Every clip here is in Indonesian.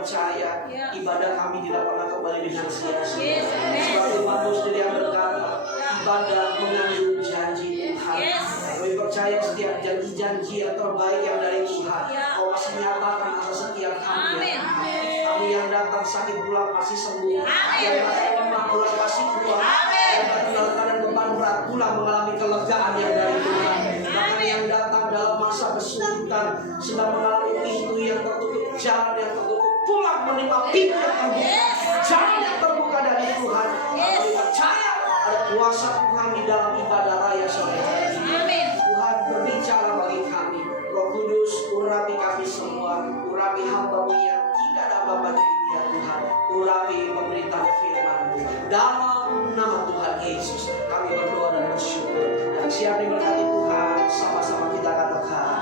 percaya ibadah kami tidak pernah kembali dengan sia-sia. Sebab Paulus sendiri yang berkata, ibadah mengandung janji Tuhan. Kami percaya setiap janji-janji yang terbaik yang dari Tuhan Kau masih nyatakan atas setiap kami. Kami yang datang sakit pulang pasti sembuh. Yang datang lemah pulang pasti kuat. Yang datang dalam keadaan beban berat pulang mengalami kelegaan yang dari Tuhan. Kami yang datang dalam masa kesulitan sedang mengalami pintu yang tertutup, jalan yang tertutup, pulang menerima pintu yang terbuka, jalan yang terbuka dari Tuhan. Kami percaya ada kuasa Tuhan di dalam ibadah raya sore hari ini. Tuhan berbicara bagi kami. Roh Kudus urapi kami semua, urapi hamba-Mu yang tidak ada apa-apa dari Dia Tuhan. Urapi pemberitahuan firman-Mu dalam nama Tuhan Yesus. Kami berdoa dan bersyukur. Dan siap diberkati Tuhan, sama-sama kita katakan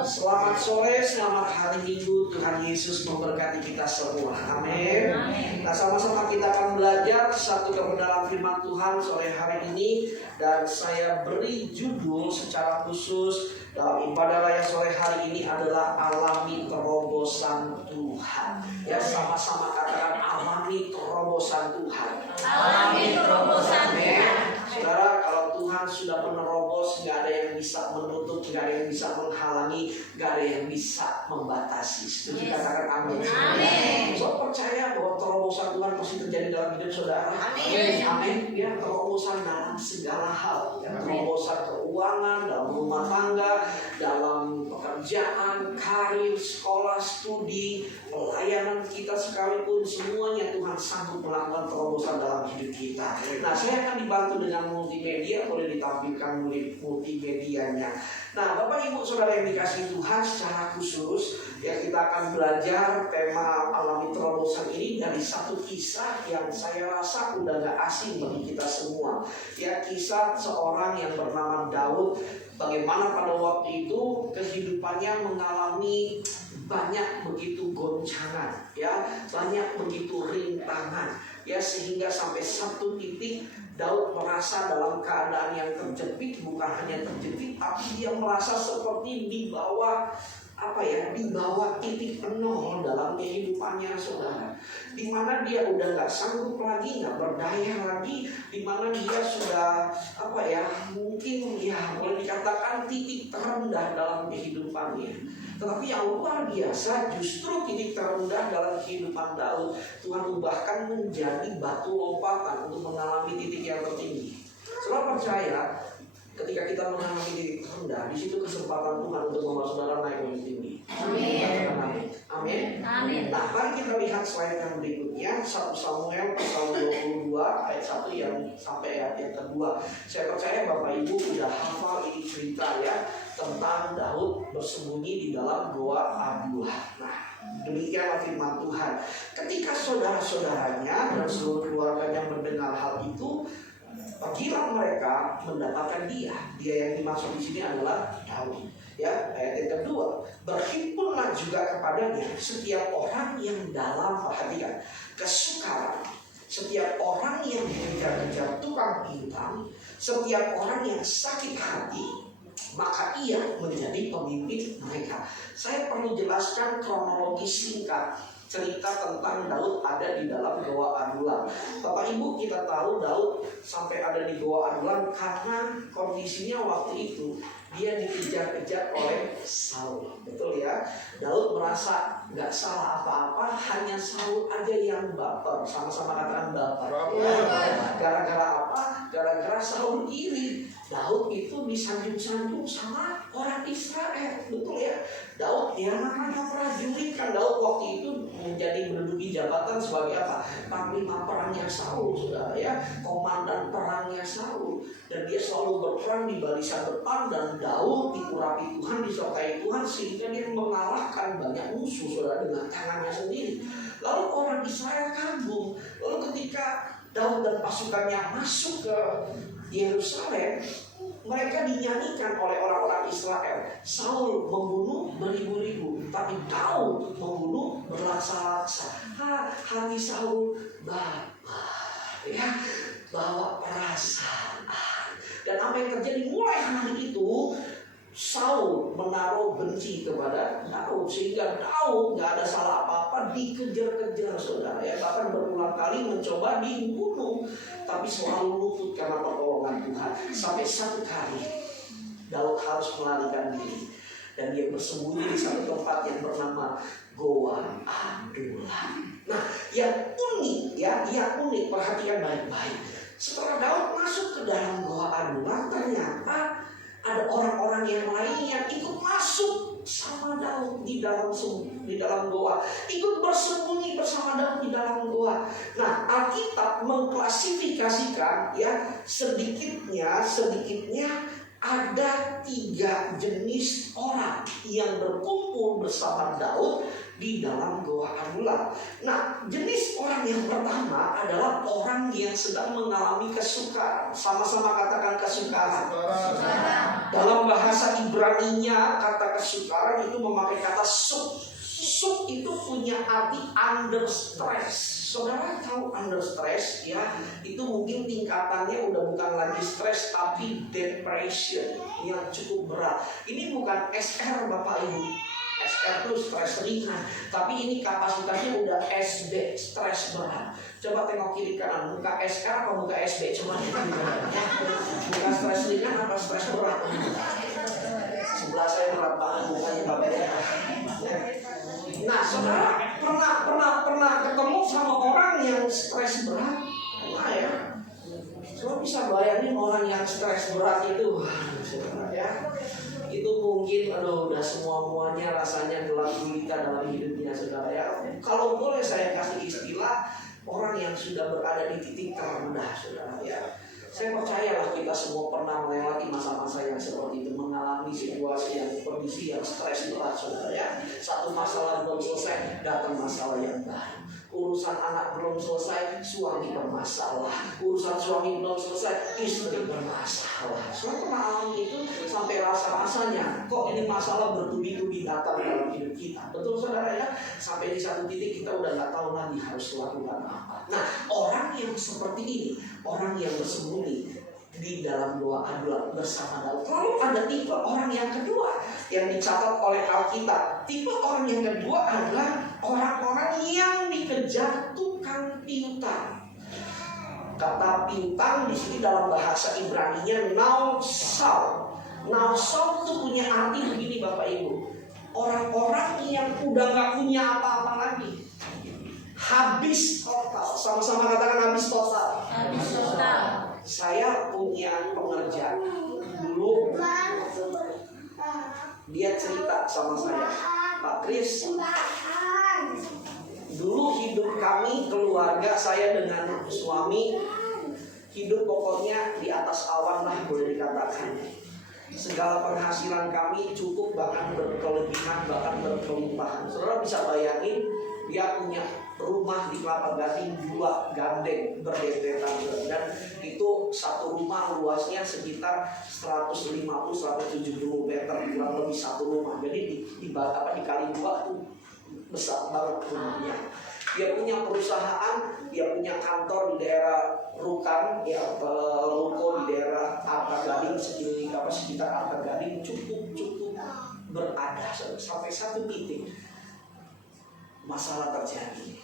selamat sore, selamat hari Minggu. Tuhan Yesus memberkati kita semua. Amin. Nah, sama-sama kita akan belajar satu kebenaran firman Tuhan sore hari ini. Dan saya beri judul secara khusus dalam ibadah raya sore hari ini adalah alami terobosan Tuhan. Ya, sama-sama katakan alami terobosan Tuhan. Alami terobosan Tuhan. Saudara, kalau Tuhan sudah menerobos, gak ada yang bisa menutup, gak ada yang bisa menghalangi, gak ada yang bisa membatasi. Setuju? Katakan amin. Amin. Saya percaya bahwa terobosan Tuhan pasti terjadi dalam hidup saudara. Amin. Amin. Ya, terobosan dalam segala hal. Ya, terobosan keuangan, dalam rumah tangga, dalam pekerjaan, karir, sekolah, studi, pelayanan kita sekalipun, semuanya Tuhan sanggup melakukan terobosan dalam hidup kita. Nah, saya akan dibantu dengan multimedia, boleh ditampilkan multimedianya. Nah, Bapak Ibu Saudara yang dikasihi Tuhan, secara khusus ya kita akan belajar tema alami terobosan ini dari satu kisah yang saya rasa udah gak asing bagi kita semua. Ya, kisah seorang yang bernama Daud. Bagaimana pada waktu itu kehidupannya mengalami banyak begitu goncangan, ya, banyak begitu rintangan, ya, sehingga sampai satu titik Daud merasa dalam keadaan yang terjepit, bukan hanya terjepit, tapi dia merasa seperti di bawah di bawah titik nol dalam kehidupannya, saudara. Di mana dia udah nggak sanggup lagi, nggak berdaya lagi, di mana dia sudah mungkin boleh dikatakan titik terendah dalam kehidupannya. Tetapi yang luar biasa, justru titik terendah dalam kehidupan Daud Tuhan ubahkan menjadi batu lompatan untuk mengalami titik yang tertinggi. Saudara percaya, ketika kita mengalami titik terendah, di situ kesempatan Tuhan untuk membawa saudara naik lebih tinggi. Amin. Amin. Amin. Nah, mari kita lihat slide yang berikutnya, 1 Samuel pasal 22 ayat 1 yang sampai ayat yang kedua. Saya percaya Bapak Ibu sudah hafal ini cerita ya, tentang Daud bersembunyi di dalam goa Adulam. Nah, demikianlah firman Tuhan. Ketika saudara-saudaranya dan seluruh keluarganya mendengar hal itu, pergilah mereka mendapatkan dia. Dia yang dimaksud di sini adalah Daud. Ya, ayat yang kedua, berhimpunlah juga kepadanya setiap orang yang dalam, perhatikan, kesukaran, setiap orang yang mengejar-ngejar tukang piutang, setiap orang yang sakit hati, maka ia menjadi pemimpin mereka. Saya perlu jelaskan kronologi singkat cerita tentang Daud ada di dalam goa Adulam. Bapak Ibu, kita tahu Daud sampai ada di goa Adulam karena kondisinya waktu itu dia dikejar-kejar oleh Saul. Betul ya? Daud merasa gak salah apa-apa, hanya Saul aja yang baper. Sama-sama katakan baper. Gara-gara apa? Gara-gara Saul iri. Daud itu disanjung-sanjung sama orang Israel. Betul ya? Daud yang namanya prajurit kan. Daud waktu itu menduduki jabatan sebagai apa? Panglima perangnya Saul, saudara ya. Komandan perangnya Saul. Dan dia selalu berperang di barisan depan. Dan Daud diurapi Tuhan, disertai Tuhan, sehingga dia mengalahkan banyak musuh, saudara, dengan tangannya sendiri. Lalu orang Israel kagum. Lalu ketika Daud dan pasukannya masuk ke Yerusalem, mereka dinyanyikan oleh orang-orang Israel. Saul membunuh beribu-ribu, tapi Daud membunuh berlaksa-laksa. Hati Saul bawa perasaan. Dan apa yang terjadi mulai hari itu, Saul menaruh benci kepada Daud, sehingga Daud nggak ada salah apa-apa dikejar-kejar, saudara ya, bahkan berulang kali mencoba dibunuh, tapi selalu luput karena pertolongan Tuhan. Sampai satu kali Daud harus melarikan diri dan dia bersembunyi di satu tempat yang bernama Goa Adullam. Nah, yang unik ya, yang unik, perhatikan baik-baik. Setelah Daud masuk ke dalam Goa Adullam, ternyata ada orang-orang yang lain yang ikut masuk sama Daud di dalam goa, ikut bersembunyi bersama Daud di dalam goa. Nah, Alkitab mengklasifikasikan ya, sedikitnya ada 3 jenis orang yang berkumpul bersama Daud di dalam Goa Adullam. Nah, jenis orang yang pertama adalah orang yang sedang mengalami kesukaran. Sama-sama katakan kesukaran. Dalam bahasa Ibrani-nya kata kesukaran itu memakai kata suk. Suk itu punya arti under stress. Saudara tahu under stress ya, itu mungkin tingkatannya udah bukan lagi stres tapi depression yang cukup berat. Ini bukan SR Bapak Ibu. SR itu stres ringan, tapi ini kapasitasnya udah SD, stres berat. Coba tengok kiri kanan, muka SR apa muka SD? Coba ya. Muka stres ringan apa stres berat? Sebelah saya berat banget mukanya Bapak ya. Nah, saudara pernah ketemu sama orang yang stres berat? Nah ya, saudara bisa bayangin orang yang stres berat itu, saudara ya, itu mungkin udah muanya rasanya gelap gulita dalam hidupnya, saudara ya. Kalau boleh saya kasih istilah, orang yang sudah berada di titik terendah, saudara ya. Saya percayalah kita semua pernah melewati masa-masa yang seperti itu, mengalami situasi yang kondisi yang stres berat, saudara ya. Satu masalah belum selesai, datang masalah yang baru. Urusan anak belum selesai, suami bermasalah. Urusan suami belum selesai, istri bermasalah. Saya pernah alami itu sampai rasa-rasanya, kok ini masalah bertubi-tubi datang dalam hidup kita. Betul saudara ya? Sampai di satu titik kita udah gak tahu lagi harus melakukan apa. Nah, orang yang seperti ini, orang yang bersembunyi di dalam Goa Adullam bersama Daud. Lalu ada tipe orang yang kedua yang dicatat oleh Alkitab. Tipe orang yang kedua adalah orang-orang yang dikejar tukang piutang. Kata piutang di sini dalam bahasa Ibrani-nya nausal. Nausal itu punya arti begini Bapak Ibu. Orang-orang yang udah gak punya apa-apa lagi. Habis total. Sama-sama katakan habis total. Habis total. Saya punya pengerja dulu, dia cerita sama saya, Pak Kris, dulu hidup kami keluarga saya dengan suami hidup pokoknya di atas awan lah boleh dikatakan. Segala penghasilan kami cukup, bahkan berkelebihan, bahkan berkelimpahan. Saudara bisa bayangin, dia punya rumah di Kelapa Gading 2 gandeng berdempetan, dan itu satu rumah luasnya sekitar 150-170 meter, kurang lebih satu rumah. Jadi dikali 2 itu besar banget rumahnya. Dia punya perusahaan, dia punya kantor di daerah Rukan, ya ruko di daerah Arta Gading, sekitar Arta Gading cukup berada sampai satu titik masalah terjadi.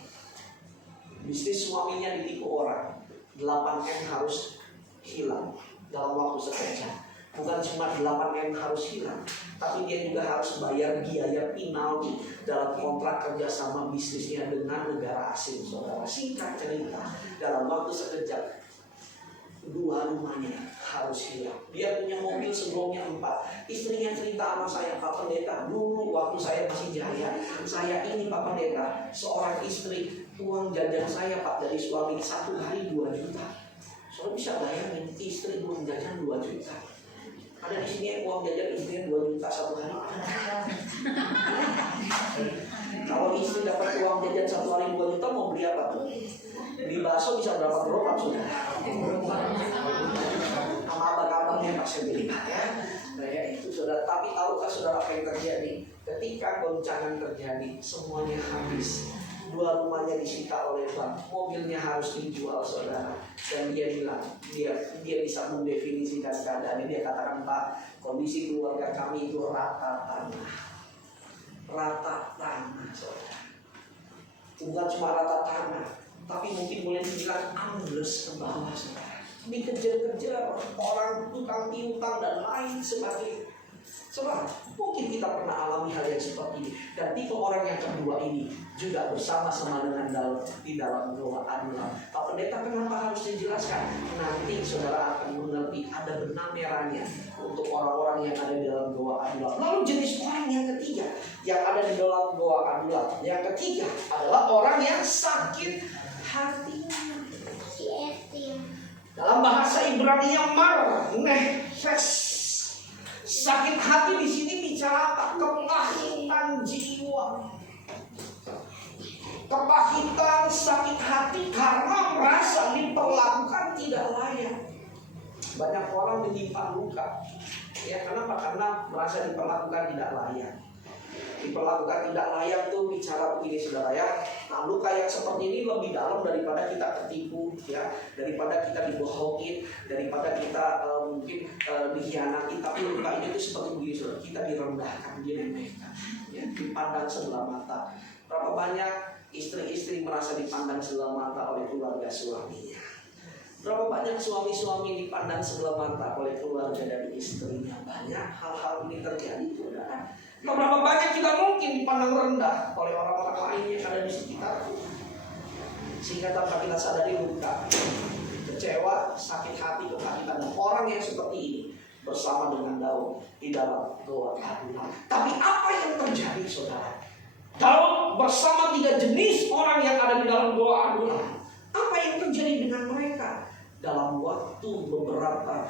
Bisnis suaminya ditipu orang, 8M harus hilang dalam waktu sekejap. Bukan cuma 8M harus hilang, tapi dia juga harus bayar biaya penalti dalam kontrak kerjasama bisnisnya dengan negara asing. Saudara, singkat cerita, dalam waktu sekejap 2 rumahnya harus hilang. Dia punya mobil sebelumnya 4. Istrinya cerita sama saya, Pak Pendeta, dulu waktu saya masih jaya, saya ini Pak Pendeta, seorang istri, uang jajan saya Pak dari suami 1 hari 2 juta. Soalnya bisa bayangin, istri uang jajan 2 juta. Ada di sini uang jajan istrinya 2 juta 1 hari. Kalau istri dapat uang jajan 1 hari 2 juta mau beli apa tuh? Beli bakso bisa berapa gerobak sudah? Sama abang-abangnya pasti beli ya. Nah ya itu saudara. Tapi tahukah saudara apa yang terjadi? Ketika goncangan terjadi, semuanya habis. 2 rumahnya disita oleh bank, mobilnya harus dijual saudara. Dan dia bilang, dia bisa mendefinisikan keadaan ini. Dia katakan, Pak, kondisi keluarga kami itu rata tanah saudara. Bukan cuma rata tanah, tapi mungkin boleh dibilang ambles ke bawah saudara. Dikejar-kejar orang tukang piutang dan lain sebagainya. Saudara, mungkin kita pernah alami hal yang seperti ini. Dan tipe orang yang kedua ini juga bersama-sama dengan di dalam doa adulam. Pak Pendeta, kenapa harus dijelaskan? Nanti saudara akan mengerti ada benang merahnya untuk orang-orang yang ada di dalam doa adulam. Lalu jenis orang yang ketiga yang ada di dalam doa adulam, yang ketiga adalah orang yang sakit hatinya. Dalam bahasa Ibrani yang nefes. Sakit hati di sini bicara kepahitan jiwa. Kepahitan, sakit hati karena merasa diperlakukan tidak layak. Banyak orang menyimpan luka. Ya, kenapa? Karena merasa diperlakukan tidak layak. Diperlakukan tidak layak tuh bicara begini saudara ya. Nah, luka yang seperti ini lebih dalam daripada kita tertipu ya, daripada kita dibohongin, daripada kita mungkin dikhianati. Tapi luka ini tuh seperti begini saudara, kita direndahkan, diremehkan ya, dipandang sebelah mata. Berapa banyak istri-istri merasa dipandang sebelah mata oleh keluarga suaminya. Berapa banyak suami-suami dipandang sebelah mata oleh keluarga dari istrinya. Banyak hal-hal ini terjadi saudara. Berapa banyak kita mungkin dipandang rendah oleh orang-orang lain yang ada di sekitar, sehingga tanpa kita sadari luka, kecewa, sakit hati, kepahitan. Orang yang seperti ini bersama dengan Daud di dalam doa adulam. Tapi apa yang terjadi saudara? Daud bersama 3 jenis orang yang ada di dalam doa adulam. Apa yang terjadi dengan mereka? Dalam waktu beberapa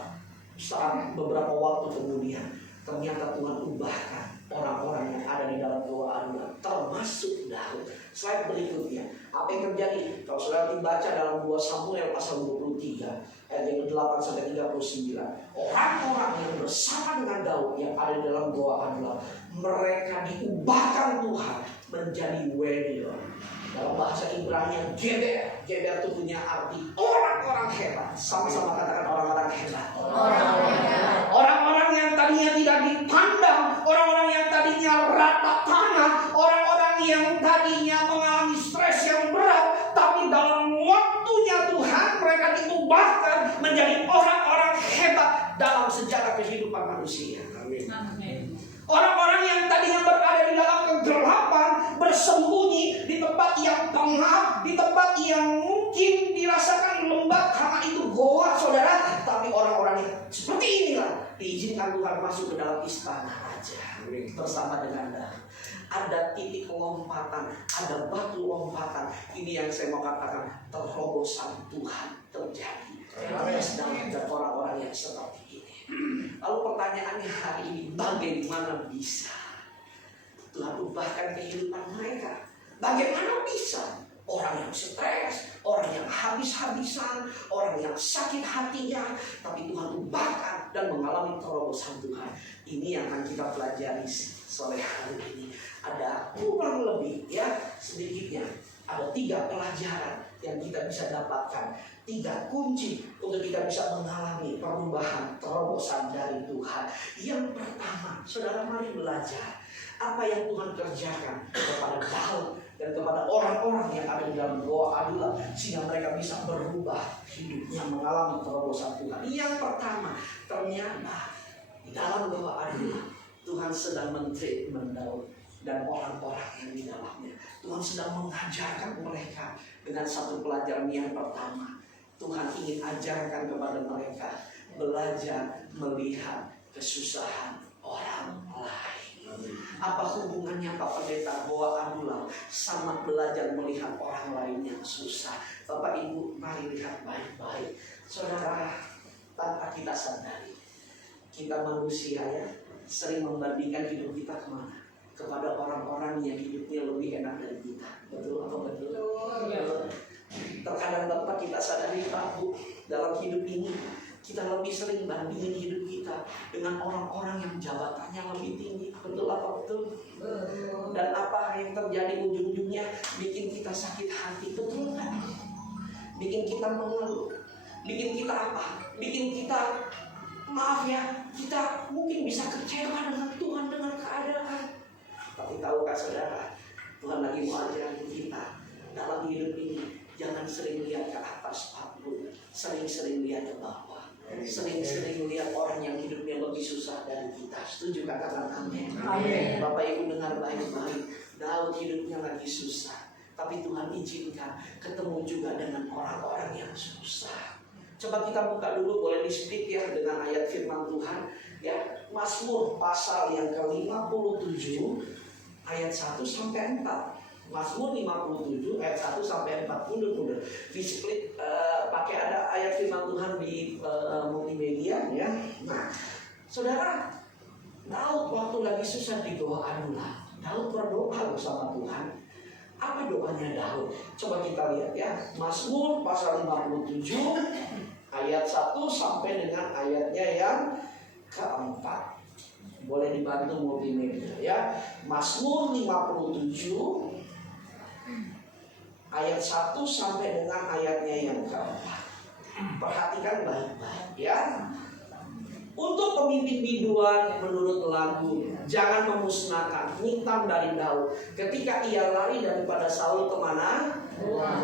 waktu kemudian, ternyata Tuhan ubahkan orang-orang yang ada di dalam doa adulam, termasuk Daud. Slide berikutnya, apa yang terjadi? Kalau saudara dibaca dalam 2 Samuel pasal 23 ayat yang 8 sampai 39, orang-orang yang bersama dengan Daud yang ada di dalam doa adulam, mereka diubahkan Tuhan menjadi warrior. Dalam bahasa Ibrani yang geber itu punya arti orang-orang hebat. Sama-sama katakan orang-orang hebat. Orang-orang yang tadinya tidak dipandang, orang-orang yang tadinya rata tanah, orang-orang yang tadinya mengalami stres yang berat, tapi dalam waktunya Tuhan mereka diubahkan menjadi orang-orang hebat dalam sejarah kehidupan manusia. Amin. Orang-orang yang tadinya berada di dalam kegelapan, bersembunyi di tempat yang pengap, di tempat yang mungkin dirasakan lembab karena itu goa saudara. Tapi orang-orang yang seperti inilah diizinkan Tuhan masuk ke dalam istana raja bersama dengan Daud. Ada titik lompatan, ada batu lompatan. Ini yang saya mau katakan, terobosan Tuhan terjadi dan orang-orang yang seperti ini. Lalu pertanyaannya hari ini, bagaimana bisa Tuhan ubahkan kehidupan mereka? Bagaimana bisa orang yang stres, orang yang habis-habisan, orang yang sakit hatinya, tapi Tuhan ubahkan dan mengalami terobosan Tuhan? Ini yang akan kita pelajari sore hari ini. Ada kurang lebih ya, sedikitnya ada 3 pelajaran yang kita bisa dapatkan, 3 kunci untuk kita bisa mengalami perubahan terobosan dari Tuhan. Yang pertama, saudara, mari belajar apa yang Tuhan kerjakan kepada Daud dan kepada orang-orang yang ada di dalam doa adulam, sehingga mereka bisa berubah hidupnya, mengalami terobosan Tuhan. Yang pertama, ternyata di dalam doa adulam Tuhan sedang men-treatment Daud dan orang-orang yang di dalamnya. Tuhan sedang mengajarkan mereka dengan satu pelajaran yang pertama. Tuhan ingin ajarkan kepada mereka belajar melihat kesusahan orang lain. Apa hubungannya Pak Pendeta doa adulam sama belajar melihat orang lain yang susah? Bapak Ibu, mari lihat baik-baik. Saudara, tanpa kita sadari, kita manusia ya, sering membandingkan hidup kita kemana? Kepada orang-orang yang hidupnya lebih enak dari kita. Betul atau betul? Terkadang tanpa kita sadari Pak Bu, dalam hidup ini kita lebih sering bandingin hidup kita dengan orang-orang yang jabatannya lebih tinggi. Betul apa betul? Dan apa yang terjadi ujung-ujungnya bikin kita sakit hati, betul nggak? Bikin kita mengeluh, bikin kita apa? Bikin kita, maaf ya, kita mungkin bisa kecewa dengan Tuhan, dengan keadaan. Tapi tahukah saudara, Tuhan lagi mau ajarin kita dalam hidup ini, jangan sering lihat ke atas panggung, sering-sering lihat ke bawah, sering-sering lihat orang yang hidupnya lebih susah dari kita. Setuju katakan amin? Amin. Bapak Ibu dengar baik-baik, Daud hidupnya lagi susah, tapi Tuhan izinkan ketemu juga dengan orang-orang yang susah. Coba kita buka dulu, boleh di-split ya dengan ayat firman Tuhan ya. Mazmur pasal yang ke-57 ayat 1 sampai 4. Mazmur 57 ayat 1 sampai 4. Mundur. Di-split pakai ada ayat firman Tuhan di multimedia ya. Nah, saudara, Daud waktu lagi susah di doa anulah. Daud berdoa bersama Tuhan. Apa doanya Daud? Coba kita lihat ya. Mazmur pasal 57 ayat 1 sampai dengan ayatnya yang keempat. Boleh dibantu multimedia ya. Mazmur 57 ayat 1 sampai dengan ayatnya yang keempat. Perhatikan baik-baik ya. Untuk pemimpin biduan menurut lagu, jangan memusnahkan, hitam dari Daud. Ketika ia lari daripada Saul kemana? Gua.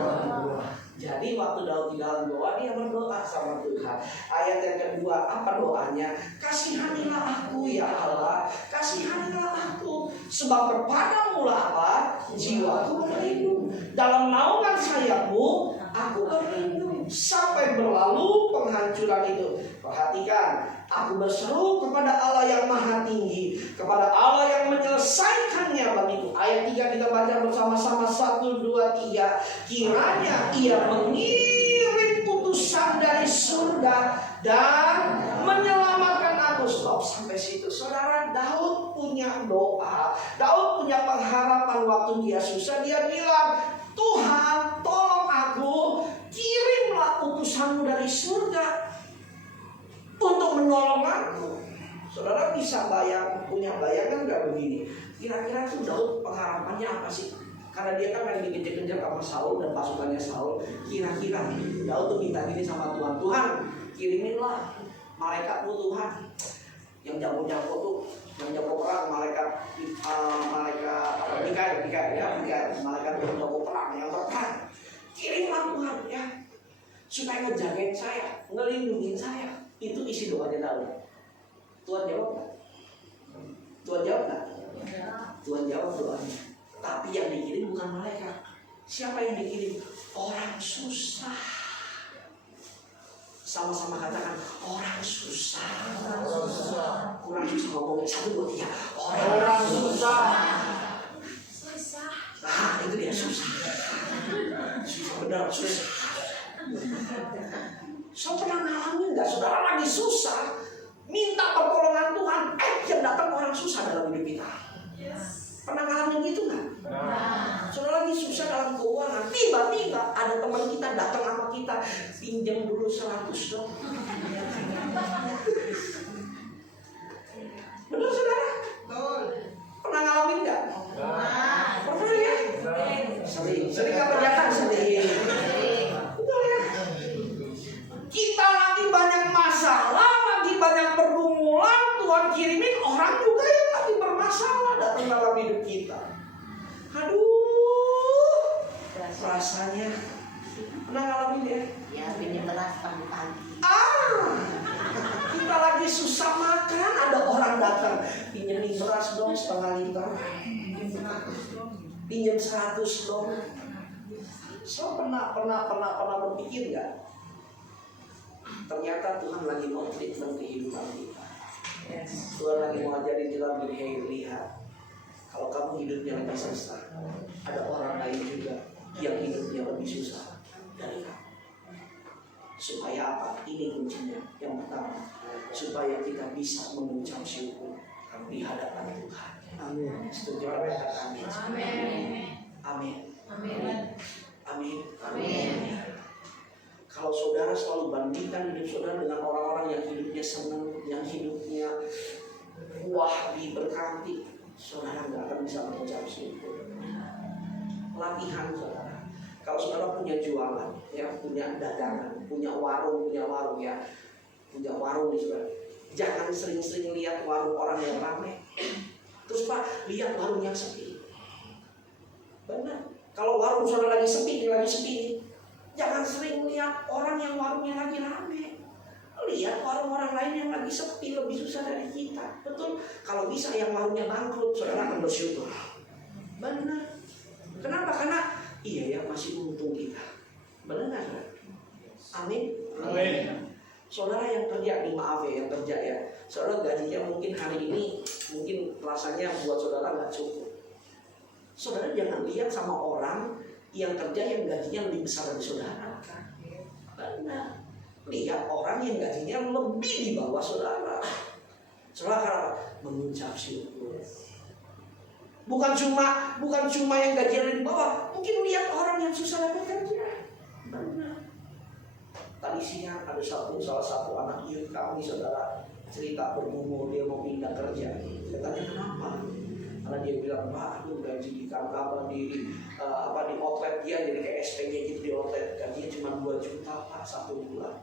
Jadi waktu Daud di dalam doa, dia berdoa sama Tuhan. Ayat yang kedua, apa doanya? Kasihanilah aku ya Allah, kasihanilah aku, sebab kepadamu lah apa? Jiwaku berlindung. Dalam naungan sayapmu aku berlindung sampai berlalu penghancuran itu. Perhatikan, aku berseru kepada Allah yang maha tinggi, kepada Allah yang menyelesaikannya bagiku. Ayat 3 kita baca bersama-sama, 1, 2, 3. Kiranya ia mengirim putusan dari surga dan menyelamatkan aku. Stop sampai situ. Saudara, Daud punya doa, Daud punya pengharapan waktu dia susah. Dia bilang, Tuhan tolong aku, kirimlah utusanmu dari surga untuk menolong aku. Saudara bisa punya bayangan gak begini? Kira-kira tuh Daud pengharapannya apa sih? Karena dia kan lagi dikejar-kejar sama Saul dan pasukannya Saul. Kira-kira Daud tuh minta gini sama Tuhan, Tuhan kiriminlah malaikatmu Tuhan, yang jago-jago tuh, yang jago perang, malaikat malaikat yang jago perang, yang berperang. Kirimlah Tuhan ya, supaya ngejagain saya, ngelindungin saya. Itu isi doanya Daud. Tuhan jawab nggak? Tuhan jawab nggak? Tuhan jawab doanya. Tapi yang dikirim bukan malaikat. Siapa yang dikirim? Orang susah. Sama-sama katakan orang susah. Kurang susah ngomongnya. 1, 2, 3. Orang susah. Nah itu dia susah. Susah benar susah. So pernah ngalamin nggak? Saudara lagi susah, minta pertolongan Tuhan, yang datang orang susah dalam hidup kita. Pernah ngalamin gitu nggak? Saudara lagi susah dalam keuangan, tiba-tiba ada teman kita datang sama kita, pinjam dulu 100 dong. Betul saudara? Pernah ngalamin nggak? Pernah ya? Sering kebanyakan sering. Betul ya? Kita lagi banyak masalah, lagi banyak pergumulan, Tuhan kirimin orang juga yang lagi bermasalah datang dalam hidup kita. Aduh, rasanya pernah ngalamin ya? Ya, pinjam beras pagi-pagi. Kita lagi susah makan, ada orang datang, pinjemin beras dong 0,5 liter, pinjam 100 dong. So pernah berpikir nggak? Ternyata Tuhan lagi mau treatment kehidupan kita. Tuhan lagi mau ajarin dalam diri, lihat. Kalau kamu hidupnya lagi susah, ada orang lain juga yang hidupnya lebih susah dari kamu. Supaya apa? Ini kuncinya. Yang pertama, supaya kita bisa mengucap syukur di hadapan Tuhan. Amin. Setuju katakan amin. Amin. Amin. Amin. Amin. Kalau saudara selalu bandingkan hidup saudara dengan orang-orang yang hidupnya senang, yang hidupnya wah diberkati, saudara nggak akan bisa mengucap syukur. Latihan saudara. Kalau saudara punya jualan, ya, punya dagangan, punya warung ya, punya warung nih saudara. Jangan sering-sering lihat warung orang yang ramai. Terus Pak, lihat warung yang sepi. Benar. Kalau warung saudara lagi sepi, jangan sering lihat orang yang warungnya lagi ramai. Lihat warung-orang lain yang lagi sepi, lebih susah dari kita. Betul. Kalau bisa yang warungnya bangkrut, saudara akan bersyukur. Benar. Kenapa? Karena iya ya, masih untung kita. Benar nggak saudara? Amin. Amin. Saudara yang kerja, maaf ya, yang kerja ya, saudara gajinya mungkin hari ini mungkin rasanya buat saudara nggak cukup. Saudara jangan lihat sama orang yang kerja yang gajinya lebih besar dari saudara. Benar. Lihat orang yang gajinya lebih di bawah saudara. Saudara mengucap syukur. Bukan cuma yang gajinya di bawah, mungkin lihat orang yang susah dapat kerja. Benar. Tadi siang ada salah satu anak youth kami saudara cerita bergumul, dia mau pindah kerja. Saya tanya kenapa? Karena dia bilang, Pak, aduh gaji di kantor di outlet dia jadi kayak SPG gitu di outlet, gajinya cuma 2 juta Pak 1 bulan.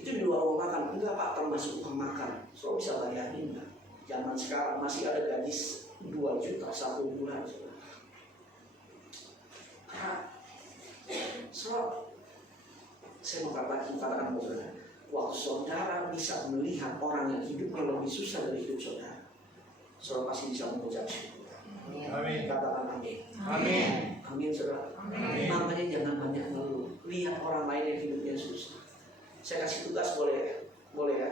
Itu di luar uang makan. Enggak Pak, termasuk uang makan. So bisa bayarin enggak? Zaman sekarang masih ada gaji 2 juta 1 bulan. So saya mau katakan saudara, waktu saudara bisa melihat orang yang hidupnya lebih susah dari hidup saudara, saudara pasti bisa mengucap syukur. Amin. Katakan amin. Amin. Amin saudara. Amin. Makanya jangan banyak ngeluh. Lihat orang lain yang hidupnya susah. Saya kasih tugas boleh ya.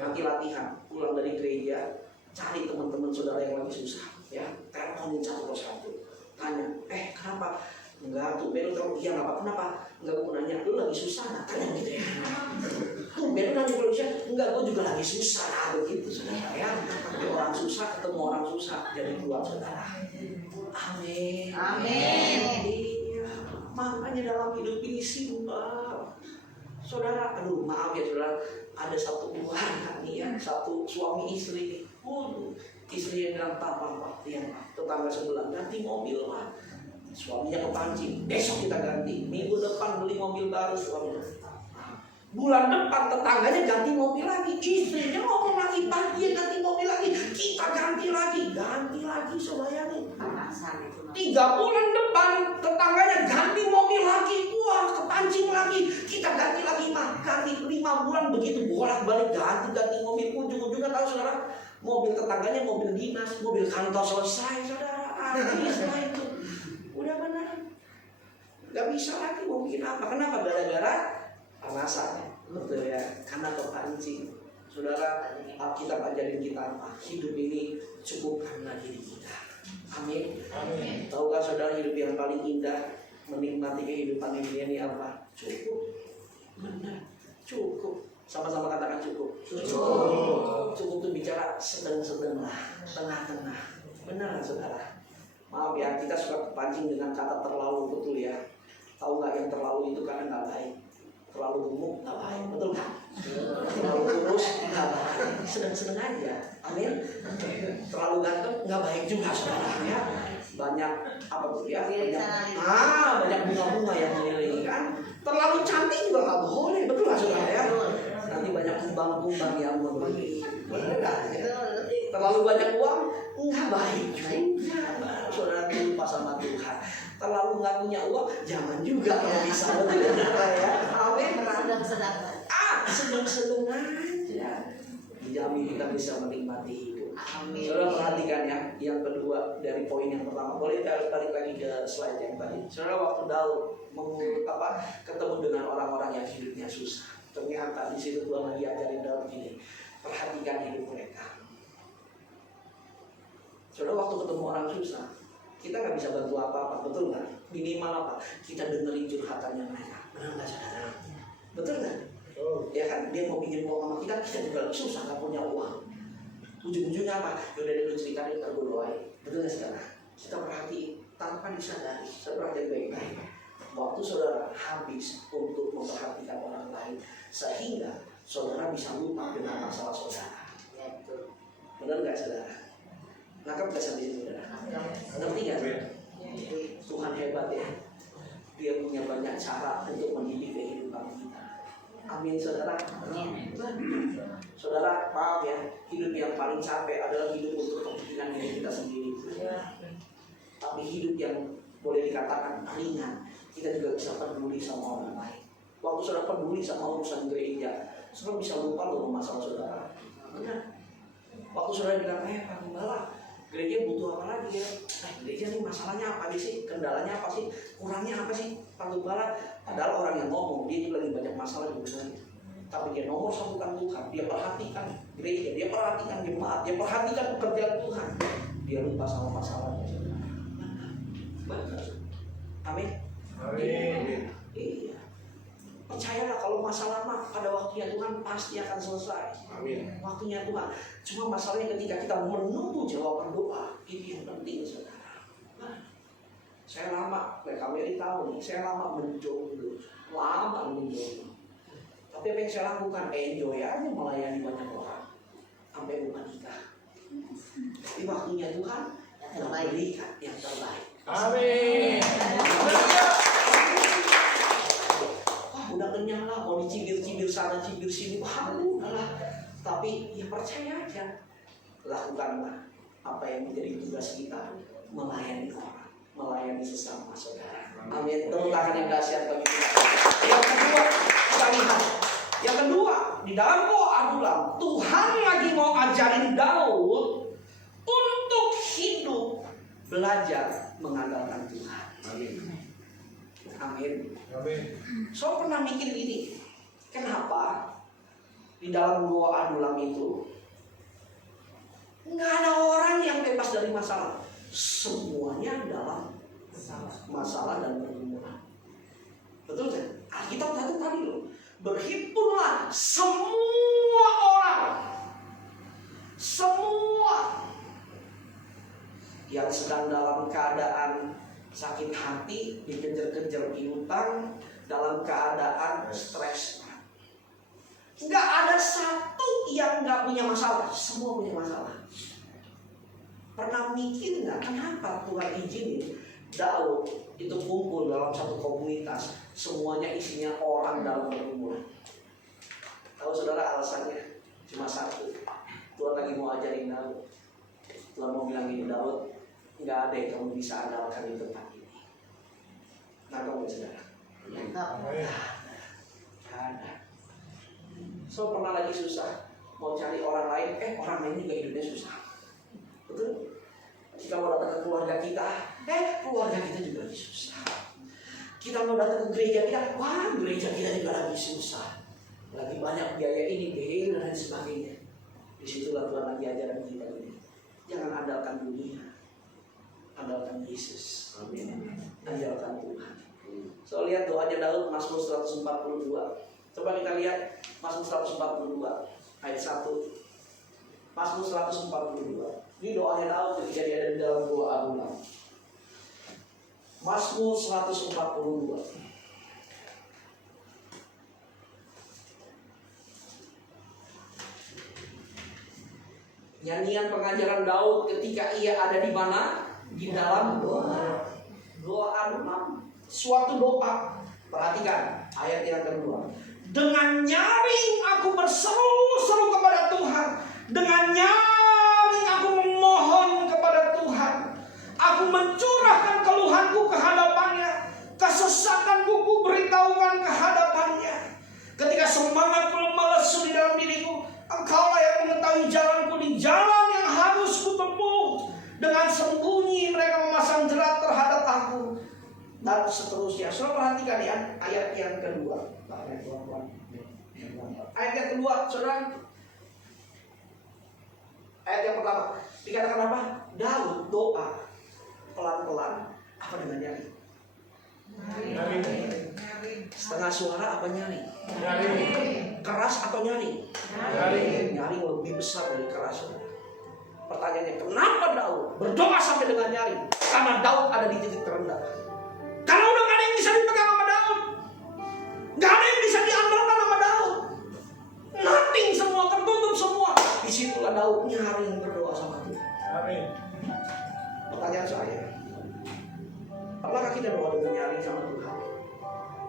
Nanti latihan pulang dari gereja, cari teman-teman saudara yang lagi susah, ya. Teleponin satu persatu. Tanya, kenapa? Enggak, tuh baru tahu dia nggak kenapa? Enggak, gue nanya, lu lagi susah nggak? Tanya gitu ya. Tuh baru nanya kalau dia, enggak, gue juga lagi susah, begitu saudara ya. Orang susah ketemu orang susah, jadi kuat saudara. Amin. Amin. Iya. Makanya dalam hidup ini simpel. Saudara, aduh maaf ya saudara, ada satu keluarga nih ya, satu suami istri nih. Istri yang bilang, Pak, ya, tetangga sebelah ganti mobil lah. Suaminya kepancing, besok kita ganti. Minggu depan beli mobil baru suaminya. Bulan depan tetangganya ganti mobil lagi. Istrinya ngomong lagi, Pak, dia ganti mobil lagi. Kita ganti lagi saudara nih. 3 bulan depan tetangganya ganti mobil lagi. Wah, kepancing lagi. Kita ganti lagi, ganti 5 bulan begitu bolak-balik ganti mobil. Ujung-ujungnya tahu saudara, mobil tetangganya mobil dinas, mobil kantor selesai saudara. Habis lah itu. Udah benar. Gak bisa lagi mau bikin apa. Kenapa? Gara-gara alasan. Betul ya. Karena kepancing. Saudara, Alkitab ajarin kita apa? Hidup ini cukupkanlah diri kita. Amin. Amin. Tahukah saudara, hidup yang paling indah, menikmati kehidupan ini apa? Cukup. Benar. Cukup. Sama-sama katakan cukup. Cukup itu bicara sedang-sedang lah, tengah-tengah. Benar saudara. Maaf ya, kita suka kepancing dengan kata terlalu, betul ya. Tahu nggak yang terlalu itu karena nggak baik. Terlalu gemuk nggak baik, betul nggak? Terlalu kurus nggak baik. Sedang-sedang aja, amin. Terlalu ganteng nggak baik juga saudara ya. Banyak apa tuh ya? Banyak bunga-bunga yang mengelilingi kan. Terlalu cantik juga nggak boleh, betul nggak saudara ya? Nanti banyak kumbang-kumbang yang mengelilingi, betul nggak? Terlalu banyak uang nggak baik juga. Saudara lupa sama Tuhan. Terlalu nggak punya uang, jangan juga kalau bisa, betul ya. Amin. Sedang-sedang aja. Dijamin kita bisa menikmati hidup. Amin. Saudara perhatikan ya, yang kedua dari poin yang pertama. Boleh balik lagi ke slide yang tadi. Saudara, waktu Daud ketemu dengan orang-orang yang hidupnya susah, ternyata di situ Tuhan lagi ajarin Daud gini, perhatikan hidup mereka. Saudara, waktu ketemu orang susah, kita nggak bisa bantu apa-apa, betul nggak? Minimal apa? Kita dengerin curhatannya mereka. Benar nggak saudara? Betul nggak? Ya kan, dia mau pinjam uang sama kita juga susah, nggak punya uang. Ujung-ujungnya apa? Yaudah dulu ceritain, ntar gue doain. Betul nggak saudara? Kita perhatiin tanpa disadari, saudara perhatian baik-baik. Waktu saudara habis untuk memperhatikan orang lain, sehingga saudara bisa lupa dengan masalah saudara. Benar nggak saudara? Nangkep gak sampai situ saudara? Ngerti gak? Tuhan hebat hebat ya. Dia punya banyak cara untuk mendidik kehidupan kita. Amin saudara. Saudara, maaf ya, hidup yang paling capek adalah hidup untuk kepentingan diri kita sendiri. Tapi hidup yang boleh dikatakan ringan, kita juga bisa peduli sama orang lain. Waktu saudara peduli sama urusan gereja, saudara bisa lupa loh masalah saudara. Benar. Waktu saudara bilang, Pak Gembala, gereja butuh apa lagi ya? Gereja nih masalahnya apa sih? Kendalanya apa sih? Kurangnya apa sih? Pak Gembala, padahal orang yang ngomong, dia juga lagi banyak masalah di dunia. Tapi dia nomor satukan Tuhan, dia perhatikan gereja, dia perhatikan jemaat, dia perhatikan pekerjaan Tuhan. Dia lupa sama masalahnya. Benar. Amin. Amin. Iya. Percayalah kalau masalah mah pada waktunya Tuhan pasti akan selesai. Amin. Waktunya Tuhan. Cuma masalahnya ketika kita menunggu jawaban doa, ini yang penting saudara. Nah, saya lama, kamu ini tahu nih, saya lama menjomblo, Tapi apa yang saya lakukan? Enjoy aja melayani banyak orang sampai bukan nikah. Tapi waktunya Tuhan memberikan yang terbaik. Amin. Udah kenyang lah, mau dicibir-cibir sana, cibir sini, udahlah. Tapi ya percaya aja, lakukanlah apa yang menjadi tugas kita, melayani orang, melayani sesama saudara. Amin. Tepuk tangan yang dahsyat bagi kita. Yang kedua, kita lihat. Yang kedua, di dalam Doa Adulam, Tuhan lagi mau ajarin Daud untuk hidup belajar mengandalkan Tuhan. Amin. Amin. Amin. So pernah mikir gini, kenapa di dalam Doa Adulam itu nggak ada orang yang bebas dari masalah? Semuanya dalam masalah dan pergumulan. Betul kan? Alkitab tadi loh, berhimpunlah semua orang, semua yang sedang dalam keadaan sakit hati, dikejar-kejar piutang, dalam keadaan stres. Nggak ada satu yang nggak punya masalah, semua punya masalah. Pernah mikir nggak kenapa Tuhan izinin Daud itu kumpul dalam satu komunitas, semuanya isinya orang dalam pergumulan? Tahu saudara alasannya? Cuma satu, Tuhan lagi mau ajarin Daud. Tuhan mau bilang gini, Daud, nggak ada yang kamu bisa andalkan di tempat ini. Nah, kamu saudara, nggak ada. So pernah lagi susah, mau cari orang lain, orang lain juga hidupnya susah. Betul? Kita mau datang ke keluarga kita, keluarga kita juga lagi susah. Kita mau datang ke gereja kita, gereja kita juga lagi susah. Lagi banyak biaya ini, biaya itu dan sebagainya. Disitulah Tuhan lagi ajaran kita ini. Jangan andalkan dunia, andalkan Yesus. Amin. Andalkan Tuhan. So lihat doanya Daud, Mazmur 142. Coba kita lihat Mazmur 142 ayat 1. Mazmur 142. Ini doanya Daud ketika dia ada di dalam Doa Adulam. Mazmur 142. Nyanyian pengajaran Daud ketika ia ada di mana? Di dalam doa Adulam. Suatu doa. Perhatikan ayat yang kedua. Dengan nyaring aku berseru-seru kepada Tuhan. Dengan nyaring aku memohon kepada Tuhan. Aku mencurahkan keluhanku ke hadapannya. Kesesakanku ku beritahukan ke hadapannya. Ketika semangatku lemah lesu di dalam diriku, Engkaulah yang mengetahui jalanku di jalan yang harus kutempuh. Dengan sembunyi mereka memasang jerat terhadap aku. Dan seterusnya. Saudara perhatikan ya ayat yang kedua. Ayat yang kedua, saudara. Ayat yang pertama dikatakan apa? Daud doa pelan-pelan apa dengan nyari? Setengah suara apa nyari? Keras atau nyari? Nyari lebih besar dari keras. Pertanyaannya, kenapa Daud berdoa sampai dengan nyari? Karena Daud ada di titik terendah. Karena udah gak ada yang bisa dipegang sama Daud. Gak ada yang bisa diandalkan sama Daud. Nothing, semua tertutup semua. Disitulah Daud nyaring berdoa sama Tuhan. Amin. Pertanyaan saya, pernahkah kita doa dengan nyaring sama Tuhan?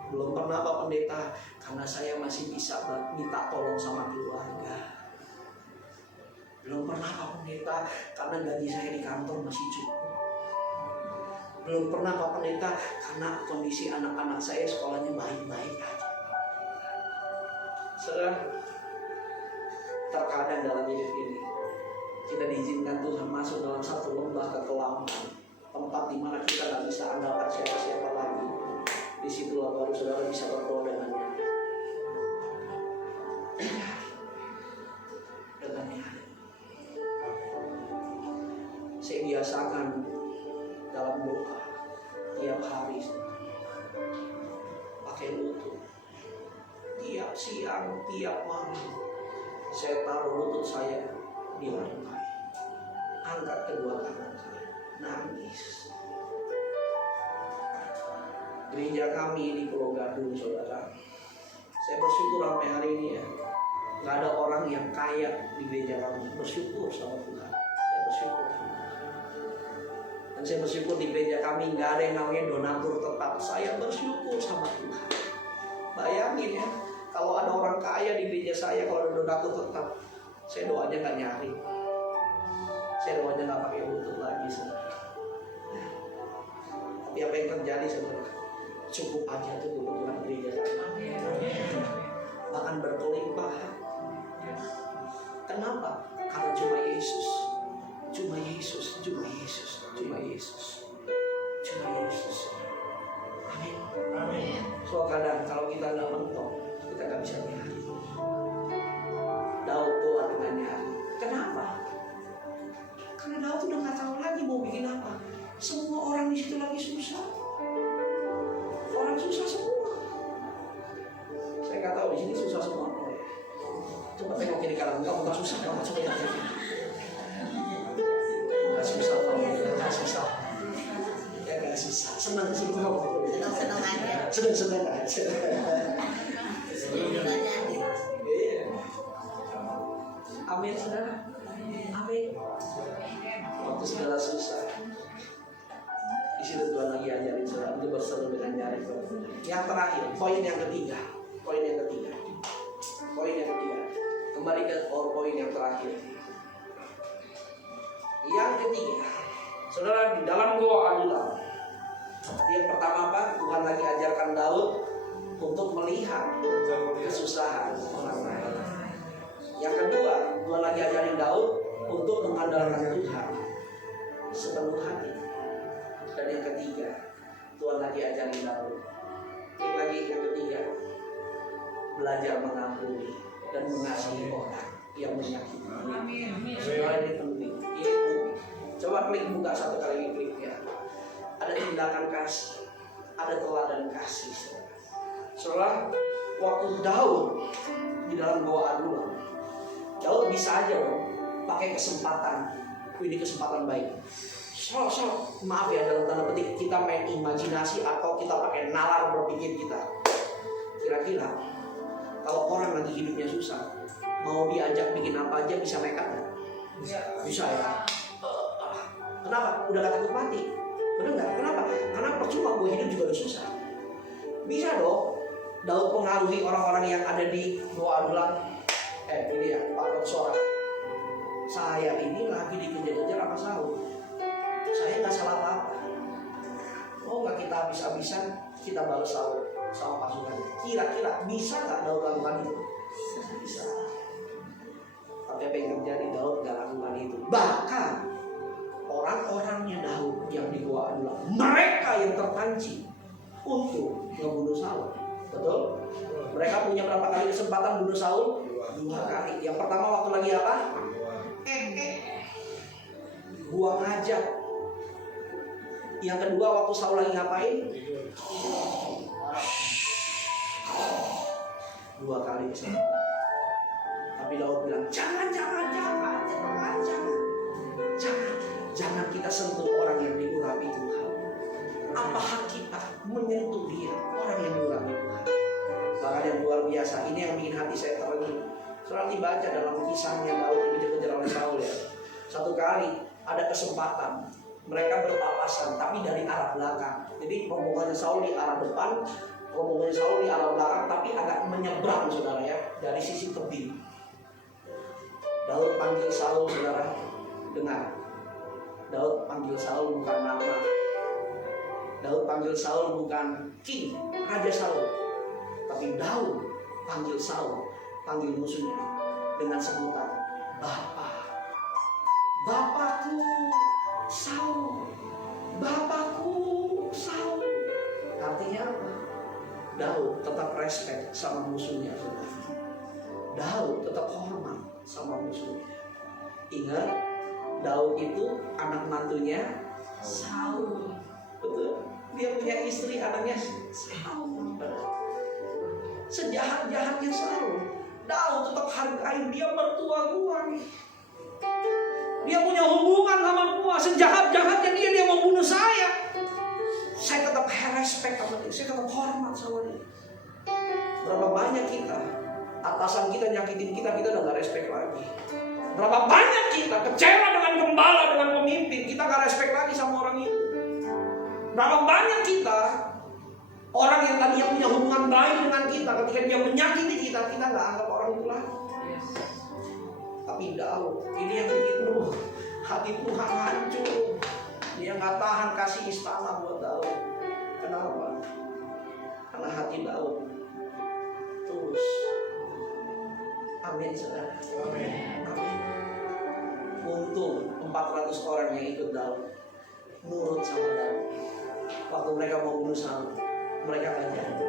Belum pernah Pak Pendeta, karena saya masih bisa minta tolong sama keluarga. Belum pernah Pak Pendeta, karena gaji saya di kantor masih cukup. Belum pernah Pak Pendeta, karena kondisi anak-anak saya sekolahnya baik-baik aja. Saudara, terkadang dalam hidup ini kita diizinkan Tuhan masuk dalam satu lembah kekelaman, tempat di mana kita nggak bisa andalkan siapa-siapa lagi. Disitulah baru saudara bisa berdoa dengannya. Dengannya. Saya biasakan dalam doa tiap hari, pakai lutut. Tiap siang, tiap malam, saya taruh lutut saya di lantai, angkat kedua tangan saya, nangis. Gereja kami di Pulau Gadung, saudara, saya bersyukur sampai hari ini ya, nggak ada orang yang kaya di gereja kami. Bersyukur sama Tuhan, saya bersyukur. Dan saya bersyukur di gereja kami nggak ada yang namanya donatur tetap. Saya bersyukur sama Tuhan. Bayangin ya, kalau ada orang kaya di gereja saya, kalau ada donatur tetap, saya doanya nggak nyari, saya doanya nggak pakai lutut lagi, saudara. Tapi apa yang terjadi, saudara? Cukup aja tuh kebutuhan gereja kami. Bahkan berkelimpah. Kenapa? Karena cuma Yesus, cuma Yesus, cuma Yesus, cuma Yesus, cuma Yesus. Amin. Amin. So kadang kalau kita nggak mentok, kita nggak bisa nyari. Daud doa dengan nyari. Kenapa? Karena Daud udah nggak tahu lagi mau bikin apa. Semua orang di situ lagi susah. Orang susah semua. Saya nggak tahu di sini susah semua. Coba tengok kiri kanan, enggak susah, kamu coba lihat. Nggak susah, nggak susah. Ya nggak susah, senang semua. Senang-senang aja. Senang-senang aja. Iya. Amin, saudara. Amin. Waktu segala susah, di situ Tuhan lagi ajarin saudara untuk berseru dengan nyari. Yang terakhir, poin yang ketiga. Kembali ke poin yang terakhir. Yang ketiga, saudara, di dalam doa Adulam, yang pertama apa? Tuhan lagi ajarkan Daud untuk melihat kesusahan orang lain. Yang kedua, Tuhan lagi ajarin Daud untuk mengandalkan Tuhan sepenuh hati. Dan yang ketiga, Tuhan lagi ajarin Daud. Yang ketiga, belajar mengampuni dan mengasihi orang yang menyakiti. Semua ini penting. Coba klik buka satu kali klik ya. Ada tindakan kasih, ada teladan kasih. Setelah waktu Daud di dalam doa Adulam, Daud bisa aja loh pakai kesempatan. Ini kesempatan baik. Maaf ya, dalam tanda petik kita main imajinasi atau kita pakai nalar berpikir kita. Kira-kira kalau orang lagi hidupnya susah, mau diajak bikin apa aja bisa nekat nggak? Bisa ya. Kenapa? Udah gak takut mati. Bener nggak? Kenapa? Karena percuma gue hidup juga udah susah. Bisa dong Daud pengaruhi orang-orang yang ada di doa Adulam. Ini ya Pak Sora, saya ini lagi dikejar-kejar sama Saul. Saya nggak salah apa-apa. Oh nggak kita habis-habisan kita balas Saul sama pasukan. Kira-kira bisa nggak Daud lakukan itu? Bisa. Tapi apa yang terjadi? Daud nggak lakukan itu. Bahkan orang-orangnya Daud yang di doa Adulam, mereka yang terpancing untuk ngebunuh Saul. Betul? Mereka punya berapa kali kesempatan bunuh Saul? 2 kali. Yang pertama waktu lagi apa? Buang ajak. Yang kedua waktu Saul lagi ngapain? 2 kali kesempatan. Tapi Daud bilang, jangan. Jangan kita sentuh orang yang diurapi Tuhan. Apa hak kita menyentuh dia, orang yang diurapi Tuhan? Bahkan yang luar biasa, ini yang bikin hati saya terenyuh. Saudara dibaca dalam kisahnya Daud dikejar-kejar oleh Saul ya. Satu kali ada kesempatan Mereka berpapasan, tapi dari arah belakang. Jadi rombongannya Saul di arah depan, rombongannya Saul di arah belakang, tapi agak menyeberang, saudara ya, dari sisi tebing. Daud panggil Saul, saudara, dengar. Daud panggil Saul bukan nama. Daud panggil Saul bukan King, Raja Saul. Tapi Daud panggil Saul, panggil musuhnya dengan sebutan Bapa. Bapakku Saul, Bapakku Saul. Artinya apa? Daud tetap respect sama musuhnya. Daud tetap hormat sama musuhnya. Ingat, Daud itu anak mantunya Saul. Betul. Dia punya istri, anaknya Saul. Sejahat-jahatnya Saul, Daud tetap hargain dia, mertua gua nih. Dia punya hubungan sama gua, sejahat-jahatnya dia mau bunuh saya. Saya tetap respect sama dia, saya tetap hormat sama dia. Berapa banyak kita, atasan kita nyakitin kita udah gak respect lagi. Berapa banyak kita kecewa dengan gembala, dengan pemimpin, kita gak respect lagi sama orang itu. Berapa banyak kita, orang yang tadinya punya hubungan baik dengan kita, ketika dia menyakiti kita gak anggap orang itu lagi. Tapi Daud, ini yang bikin hati Tuhan hancur. Dia gak tahan kasih istana buat Daud. Kenapa? Karena hati Daud tulus. Amin, saudara. Amin. Untung 400 orang yang ikut Daud nurut sama Daud. Waktu mereka mau bunuh Saul, mereka gak jadi.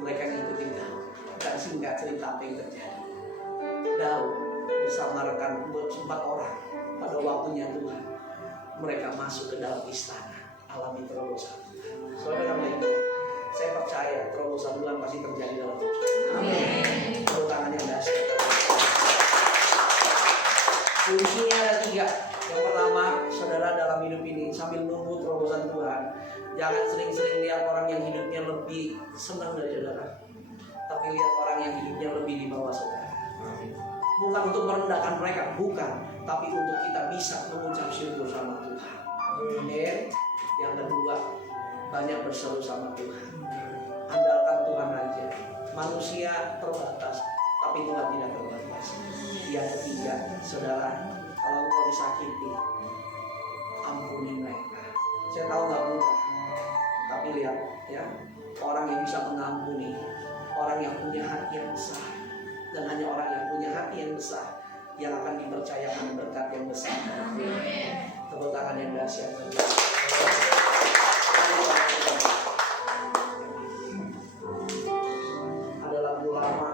Mereka ngikutin Daud. Dan singkat cerita apa yang terjadi, Daud bersama rekan 4 orang pada waktunya Tuhan, mereka masuk ke dalam istana, alami terobosan. Saudara yang baik, saya percaya terobosan Tuhan pasti terjadi dalam hidup. Amin. Tepuk tangan yang dahsyat. Kuncinya ada 3. Yang pertama, saudara dalam hidup ini sambil nunggu terobosan Tuhan, jangan sering-sering lihat orang yang hidupnya lebih senang dari saudara, tapi lihat orang yang hidupnya lebih di bawah saudara. Bukan untuk merendahkan mereka, bukan, tapi untuk kita bisa mengucap syukur sama Tuhan. Amin. Yang kedua, banyak berseru sama Tuhan. Andalkan Tuhan aja. Manusia terbatas, tapi Tuhan tidak terbatas. Yang ketiga, saudara, kalau engkau disakiti, ampuni mereka. Saya tahu gak mudah, tapi lihat ya, orang yang bisa mengampuni, orang yang punya hati yang besar, dan hanya orang yang punya hati yang besar yang akan dipercayakan berkat yang besar. Tepuk tangan yang dahsyat. Ada lagu lama,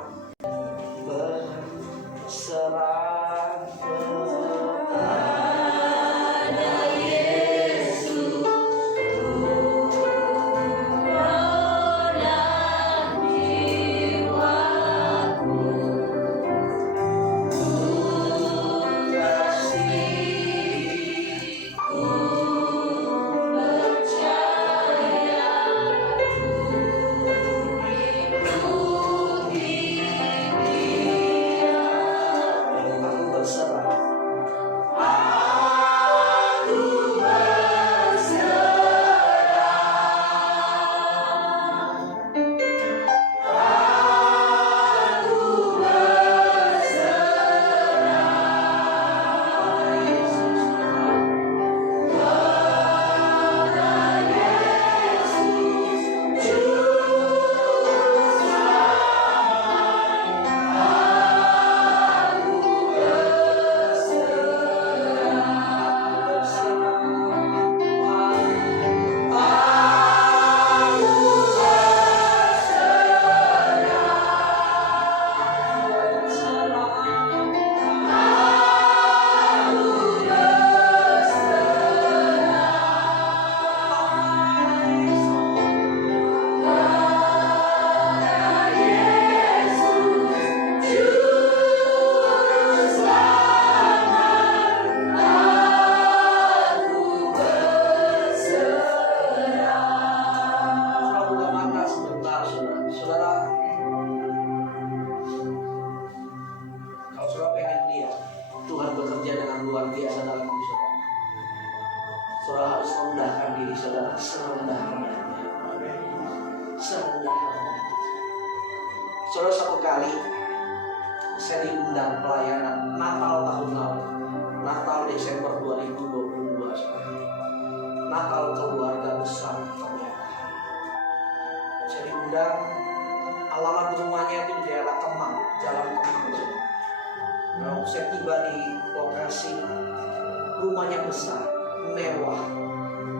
berserah kepada Yesus, rodam jiwaku, ku kasihku Saudara harus merendahkan diri saudara serendah-rendahnya. Serendah-rendahnya. Saudara, satu kali saya diundang pelayanan Natal tahun lalu, Natal Desember 2022, saudara. Natal keluarga besar ternyata. Saya diundang, alamat rumahnya itu di daerah Kemang, Jalan Kemang. Nah, saya tiba di lokasi, rumahnya besar, mewah,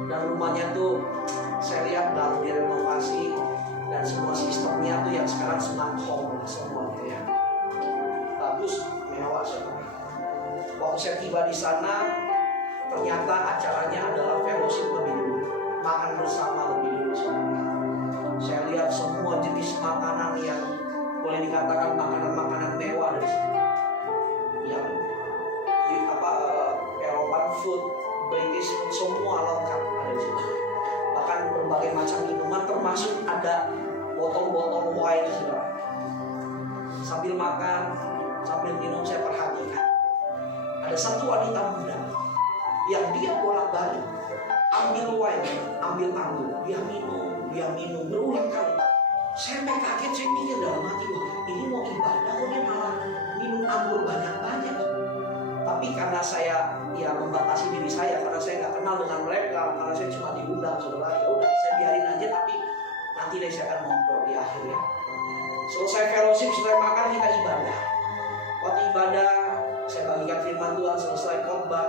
dan rumahnya tuh saya lihat baru direnovasi dan semua sistemnya tuh yang sekarang smart home semua gitu ya, bagus, mewah semua. Waktu saya tiba di sana, ternyata acaranya adalah fellowship lebih dulu, makan bersama lebih dulu. Saya lihat semua jenis makanan yang boleh dikatakan makanan-makanan mewah dari sini. Yang Eropan food, British food, semua lengkap ada di sini. Bahkan berbagai macam minuman, termasuk ada botol-botol wine, saudara. Sambil makan, sambil minum, saya perhatikan ada satu wanita muda yang dia bolak-balik ambil wine, ambil anggur, dia minum berulang kali. Saya kaget, saya mikir dalam hati, wah ini mau ibadah kok dia malah minum anggur banyak-banyak. Tapi karena saya membatasi diri saya, karena saya nggak kenal dengan mereka, karena saya cuma diundang, saudara, ya udah saya biarin aja. Tapi nanti deh saya akan ngobrol di akhir ya. Selesai fellowship, selesai makan, kita ibadah. Waktu ibadah saya bagikan firman Tuhan, selesai khotbah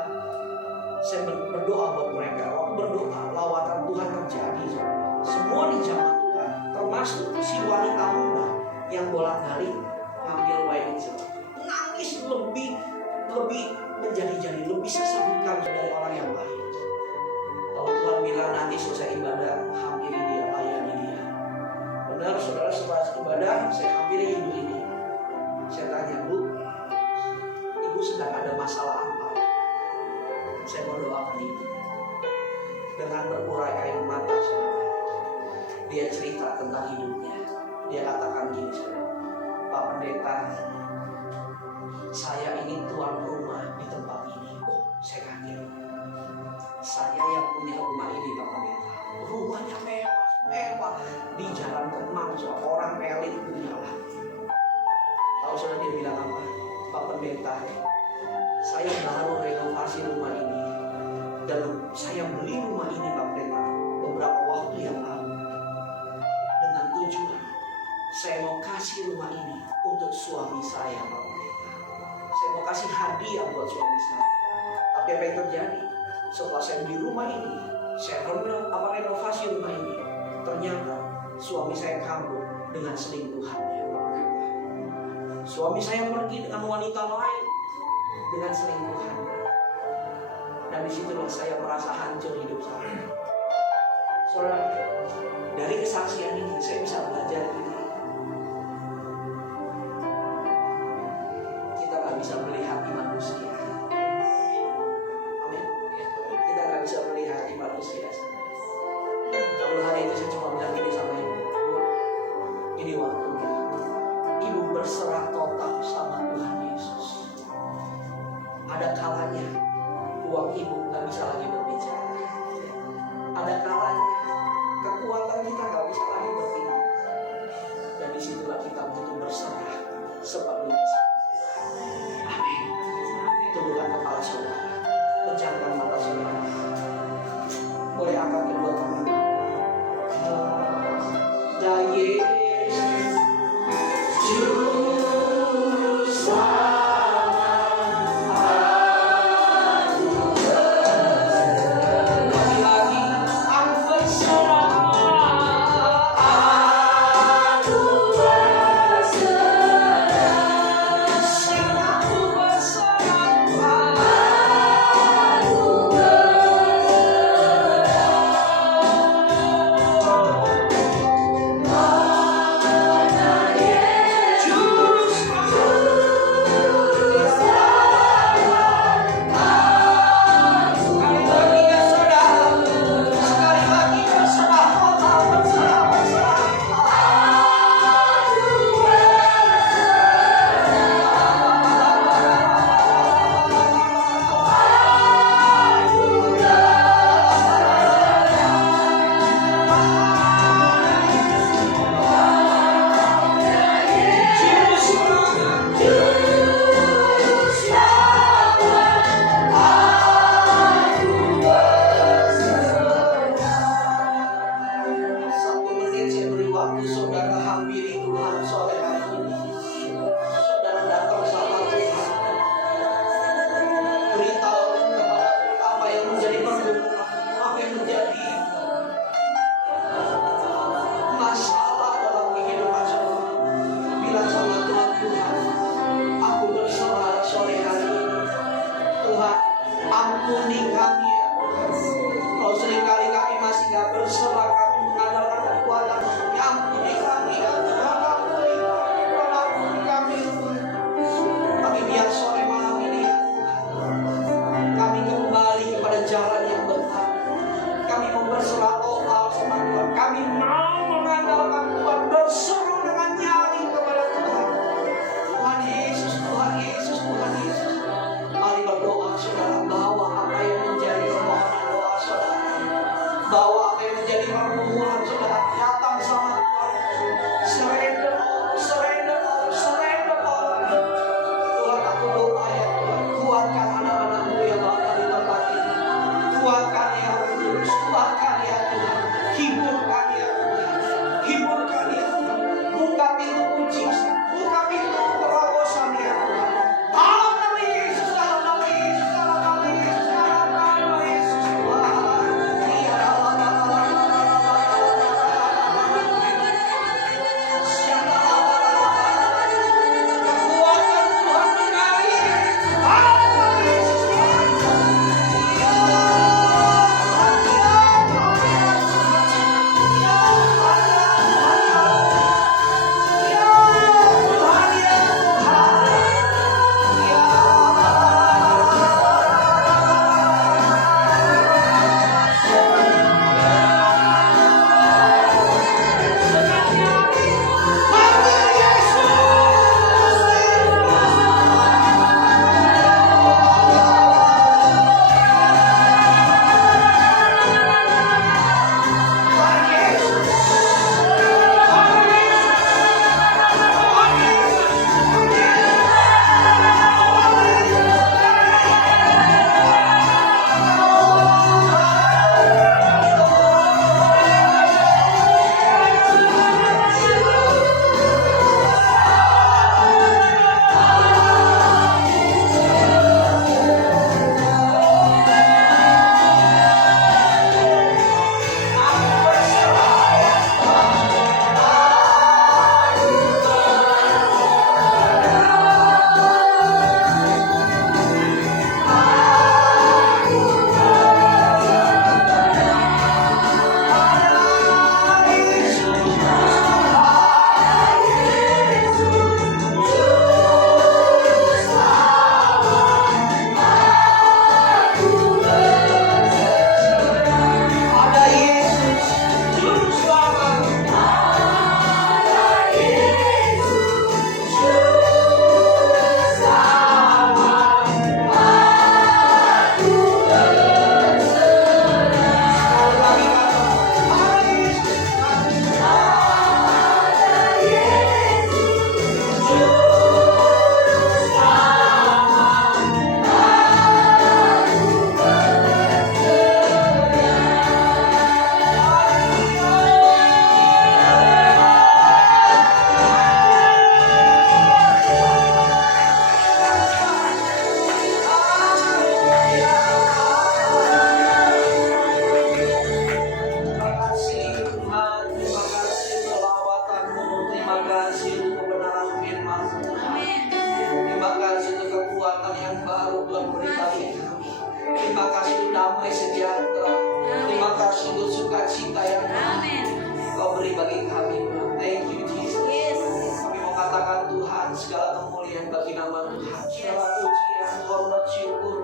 saya berdoa buat mereka. Waktu berdoa, lawatan Tuhan terjadi, saudara. Semua di jamaah Tuhan, termasuk si wanita muda yang bolak-balik ngambil wine itu, nangis lebih menjadi-jadi, lebih sesabukan dari orang yang lain. Lalu Tuhan bilang, nanti selesai ibadah, hampiri dia, layani dia. Benar, saudara, setelah ibadah saya hampiri ibu ini. Saya tanya, Bu, ibu sedang ada masalah apa? Saya mau doakan ibu. Dengan berurai air mata, saudara, dia cerita tentang hidupnya. Dia katakan gini, saudara, Pak Pendeta, saya ini tuan rumah di tempat ini. Oh, saya kaget. Saya yang punya rumah ini, Pak Pendeta. Rumahnya mewah di Jalan Kemang, orang elit punya lah. Tahu saudara dia bilang apa? Pak Pendeta, saya baru renovasi rumah ini dan saya beli rumah ini, Pak Pendeta, beberapa waktu yang lalu dengan tujuan saya mau kasih rumah ini untuk suami saya, Pak Pendeta. Saya mau kasih hadiah buat suami saya. Tapi apa yang terjadi? Setelah saya beli rumah ini, saya renovasi rumah ini, ternyata suami saya kabur dengan selingkuhannya. Suami saya pergi dengan wanita lain dengan selingkuhannya. Dan disitulah saya merasa hancur hidup saya. Saudara, dari kesaksian ini saya bisa belajar ini. Kita gak bisa melihat hati manusia. Amin. Kita gak bisa melihat hati manusia. Kalau hari itu saya cuma bilang gini sama ibu, ini waktunya ibu berserah total sama Tuhan Yesus. Ada kalanya uang ibu gak bisa lagi berbicara. Ada kalanya kekuatan kita gak bisa lagi bertindak. Dan disitulah kita butuh berserah sepenuhnya. Amin. Tundukkan kepala saudara, pejamkan mata saudara. Boleh angkat kedua tangan. Ampuni kami ya Tuhan. Kalau seringkali kami masih gak berserah, kami mengandalkan kekuatan, ya ampuni kami ya Tuhan. Ampuni kami Tuhan. Tapi biar sore malam ini ya Tuhan, kami kembali kepada jalan yang benar. Kami mau berserah total sama Tuhan. Kami mau mengandalkan Tuhan, berseru dengan nyaring kepada Tuhan. Tuhan Yesus, Tuhan Yesus, Tuhan Yesus. Mari berdoa saudara, bawa apa yang menjadi permohonan doa saudara, bawa apa yang menjadi permohonan saudara, datang sama Tuhan. Surrender all, surrender all, surrender all. Tuhan, aku doa ya Tuhan, kuatkan anak-anakmu yang lama di tempat ini. Kuatkan ya Kudus, kuatkan ya Tuhan, hiburkan ya Tuhan, hiburkan ya Tuhan. Buka pintu mujizat, buka pintu terobosan ya Tuhan. Dalam nama Yesus, dalam nama Yesus, dalam nama Yesus, dalam nama Yesus Tuhan. Iya, kekuatan Tuhan mengalir. Dalam nama Yesus Tuhan. Ada Yesus, Juru Selamat. Sekali lagi kata, ada Yesus. Terima kasih Tuhan, terima kasih selawat-Mu, terima kasih untuk kebenaran firman-Mu Tuhan. Terima kasih untuk kekuatan yang baru Tuhan beri bagi kami. Terima kasih untuk damai sejahtera. Terima kasih untuk sukacita yang Kau beri bagi kami Tuhan. Thank you Jesus. Kami mau katakan Tuhan, segala kemuliaan bagi nama Tuhan, segala pujian, hormat, syukur.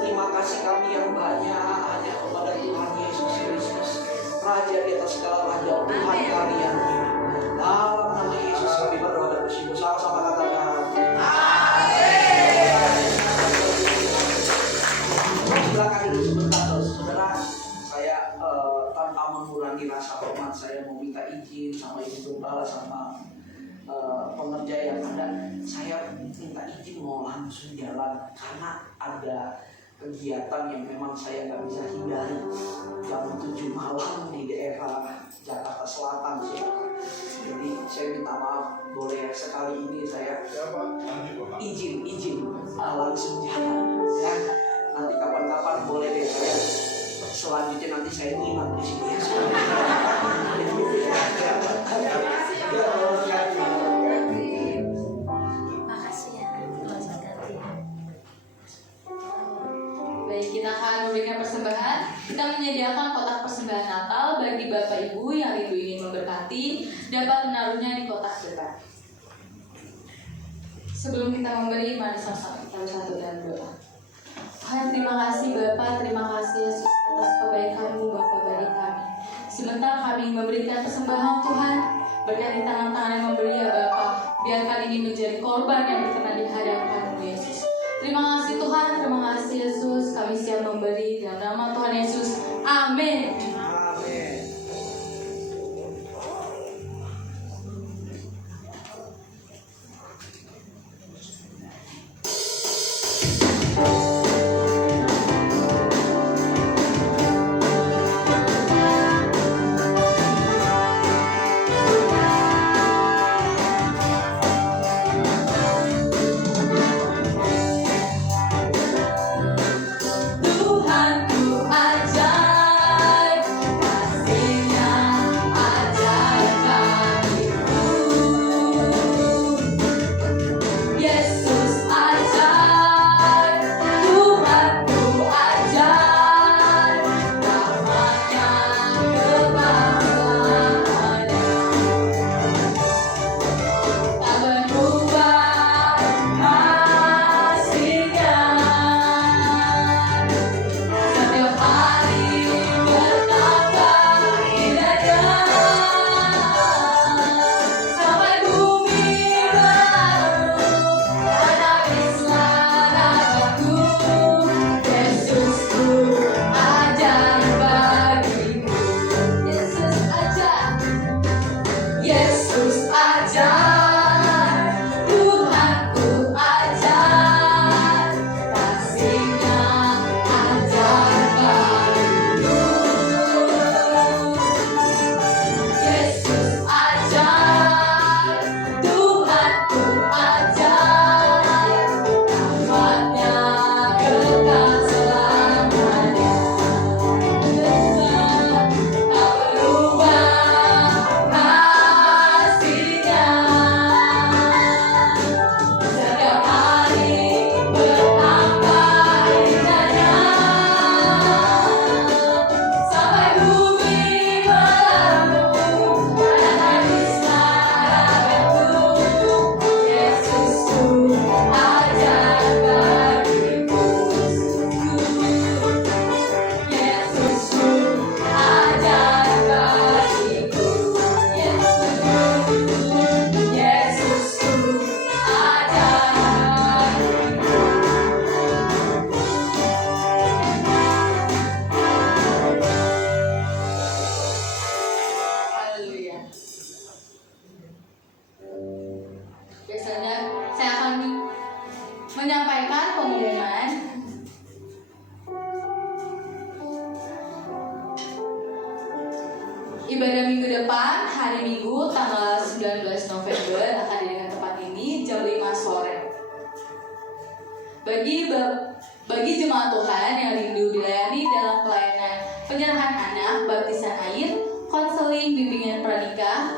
Terima kasih kami yang banyak hanya kepada Tuhan Yesus Kristus, Raja di atas segala raja, Tuhan kami yang hidup. Dalam nama Yesus kami berdoa dan bersyukur. Sama-sama katakan silakan duduk sebentar saudara. Saya tanpa mengurangi rasa hormat, saya mau minta izin sama Ibu Gembala sama pengerja yang ada. Saya minta izin mau langsung jalan karena ada kegiatan yang memang saya nggak bisa hindari jam 7 malam di daerah Jakarta Selatan sih. Jadi saya minta maaf, boleh sekali ini saya izin langsung jalan ya. Nanti kapan-kapan boleh deh saya selanjutnya nanti saya nginap di sini ya. Makasih ya, Tuhan berkati. Baik, kita akan memberikan persembahan. Kita menyediakan kotak persembahan Natal bagi Bapak Ibu yang rindu ingin memberkati, dapat menaruhnya di kotak depan. Sebelum kita memberi, mari sama-sama kita bersatu dalam doa. Tuhan, terima kasih Bapa, terima kasih Yesus atas kebaikan-Mu Bapa bagi kami. Sebentar kami memberikan persembahan Tuhan, berkati tangan-tangan yang memberi ya Bapa. Biarkan ini menjadi korban yang berkenan di hadapan-Mu Yesus. Terima kasih Tuhan, terima kasih Yesus. Kami siap memberi dalam nama Tuhan Yesus. Amin. Amin. Tuhanku ajaib, kasih-Nya ajaib bagiku. Yesus ajaib, Tuhanku ajaib, rahmat-Nya kekal selamanya. Tak berubah kasih-Nya, setiap hari bertambah indahnya. Sampai bumi berlalu, tak habislah nafasku. Yesusku ajaib bagiku. Yesus ajaib, Yesus ajaib, Tuhanku ajaib, kasih-Nya ajaib bagiku. Yesus ajaib, Tuhanku ajaib, rahmat-Nya kekal selamanya. Tak berubah kasih-Nya, setiap hari bertambah indahnya. Sampai bumi berlalu, tak habislah nafasku. Yesusku ajaib bagiku. Yesusku ajaib bagiku. Yesusku ajaib bagiku. Haleluya. Biasanya saya akan menyampaikan pengumuman. Ibadah minggu depan, hari Minggu tanggal 19 November akan diadakan tempat ini jam 5 sore. Bagi jemaat Tuhan yang rindu dilayani dalam pelayanan penyerahan anak, baptisan air, konseling, bimbingan pranikah,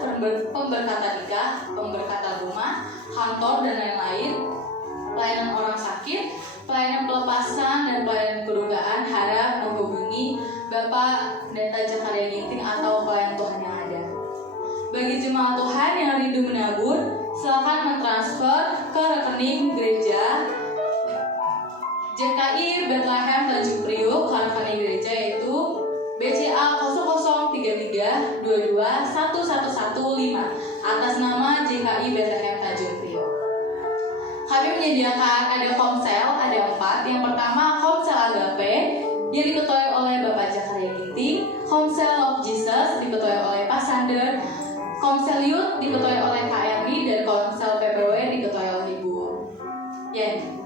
pemberkatan nikah, pemberkatan rumah, kantor dan lain-lain, pelayanan orang sakit, pelayanan pelepasan dan pelayanan kedukaan, harap menghubungi Bapak Pendeta Zakaria Ginting atau pelayan Tuhan yang ada. Bagi jemaat Tuhan yang rindu menabur, silakan mentransfer ke rekening gereja JKI Bethlehem Tanjung Priuk, rekening gereja yaitu BCA 0033221115 atas nama JKI Bethlehem Tanjung Priuk. Kami menyediakan ada komsel, ada 4. Yang pertama komsel Agape yang diketuai oleh Bapak Zakaria Ginting, komsel Love Jesus diketuai oleh Pak Sander, komsel Youth diketuai oleh Kak Erni, dan komsel PPW diketuai oleh Ibu Yen.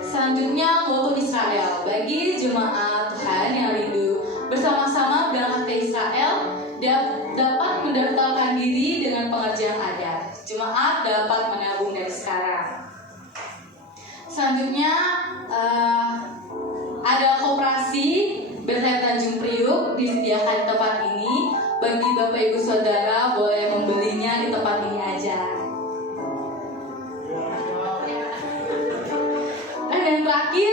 Selanjutnya Go to Israel bagi jemaat Tuhan yang rindu bersama-sama berangkat ke Israel dapat mendaftarkan diri dengan pengerjaan adat. Jemaat dapat menabung dari sekarang. Selanjutnya ada koperasi Bethlehem Tanjung Priuk disediakan di tempat ini. Bagi Bapak Ibu Saudara boleh membelinya di tempat ini aja. Dan yang terakhir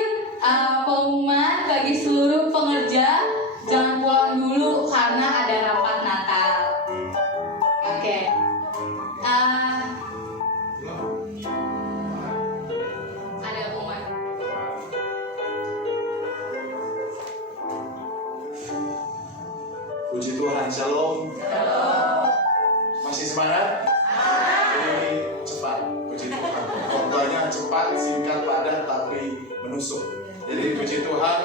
Puji Tuhan, shalom. Masih semangat? Ini cepat, puji Tuhan. Khotbahnya cepat, singkat, padat, tapi menusuk. Jadi puji Tuhan,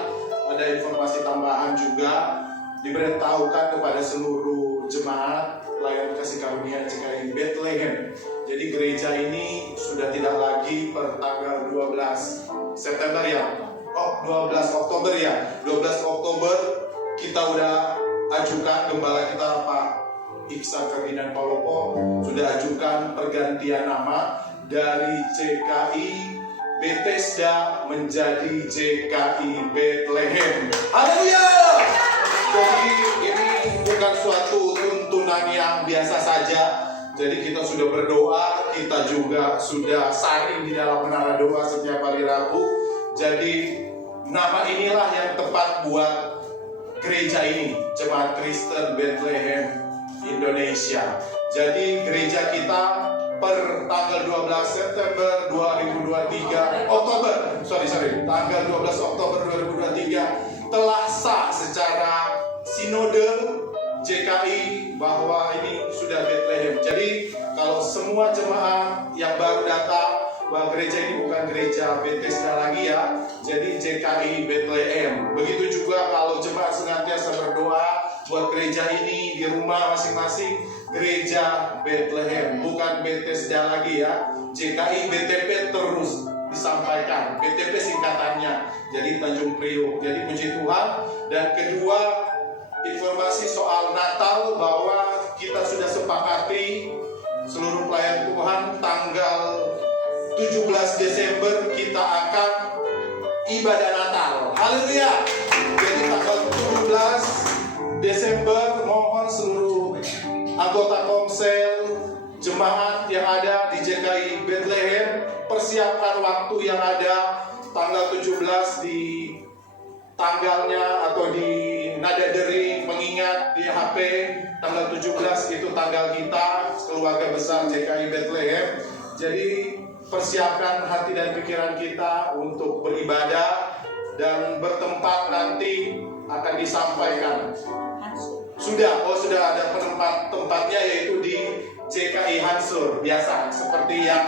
ada informasi tambahan juga diberitahukan kepada seluruh jemaat pelayanan kasih karunia GKI Bethlehem. Jadi gereja ini sudah tidak lagi per tanggal 12 September ya. 12 Oktober ya. 12 Oktober kita udah ajukan, gembala kita Pak Iksan Ferdinand Palopo sudah ajukan pergantian nama dari JKI Bethesda menjadi JKI Bethlehem. Haleluya! Jadi ini bukan suatu tuntunan yang biasa saja. Jadi kita sudah berdoa, kita juga sudah saring di dalam menara doa setiap hari Rabu. Jadi nama inilah yang tepat buat gereja ini, Jemaat Kristen Bethlehem Indonesia. Jadi gereja kita per tanggal 12 September 2023 tanggal 12 Oktober 2023 telah sah secara sinode JKI bahwa ini sudah Bethlehem. Jadi kalau semua jemaat yang baru datang bahwa gereja ini bukan gereja Bethesda lagi ya, jadi JKI Bethlehem. Begitu juga kalau jemaat senantiasa berdoa buat gereja ini di rumah masing-masing, gereja Bethlehem, bukan Bethesda lagi ya. JKI BTP terus disampaikan, BTP singkatannya, jadi Tanjung Priok. Jadi puji Tuhan. Dan kedua, informasi soal Natal bahwa kita sudah sepakati seluruh pelayan Tuhan tanggal 17 Desember kita akan ibadah Natal. Haleluya. Jadi tanggal 17 Desember mohon seluruh anggota komsel, jemaat yang ada di JKI Bethlehem persiapkan waktu yang ada tanggal 17 di tanggalnya atau di nada dering mengingat di HP tanggal 17 itu tanggal kita keluarga besar JKI Bethlehem. Jadi persiapkan hati dan pikiran kita untuk beribadah dan bertempat nanti akan disampaikan. Sudah ada tempatnya yaitu di JKI Hansur biasa seperti yang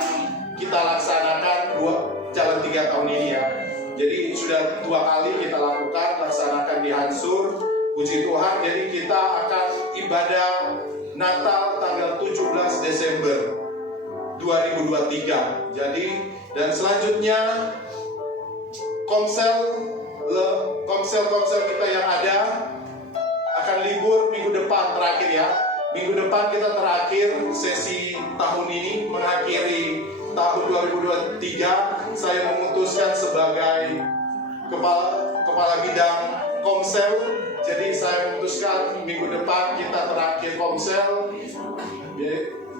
kita laksanakan jalan 3 tahun ini ya. Jadi sudah 2 kali kita lakukan laksanakan di Hansur. Puji Tuhan. Jadi kita akan ibadah Natal tanggal 17 Desember 2023. Jadi dan selanjutnya komsel kita yang ada akan libur minggu depan terakhir ya. Minggu depan kita terakhir sesi tahun ini mengakhiri tahun 2023. Saya memutuskan sebagai kepala bidang komsel. Jadi saya memutuskan minggu depan kita terakhir komsel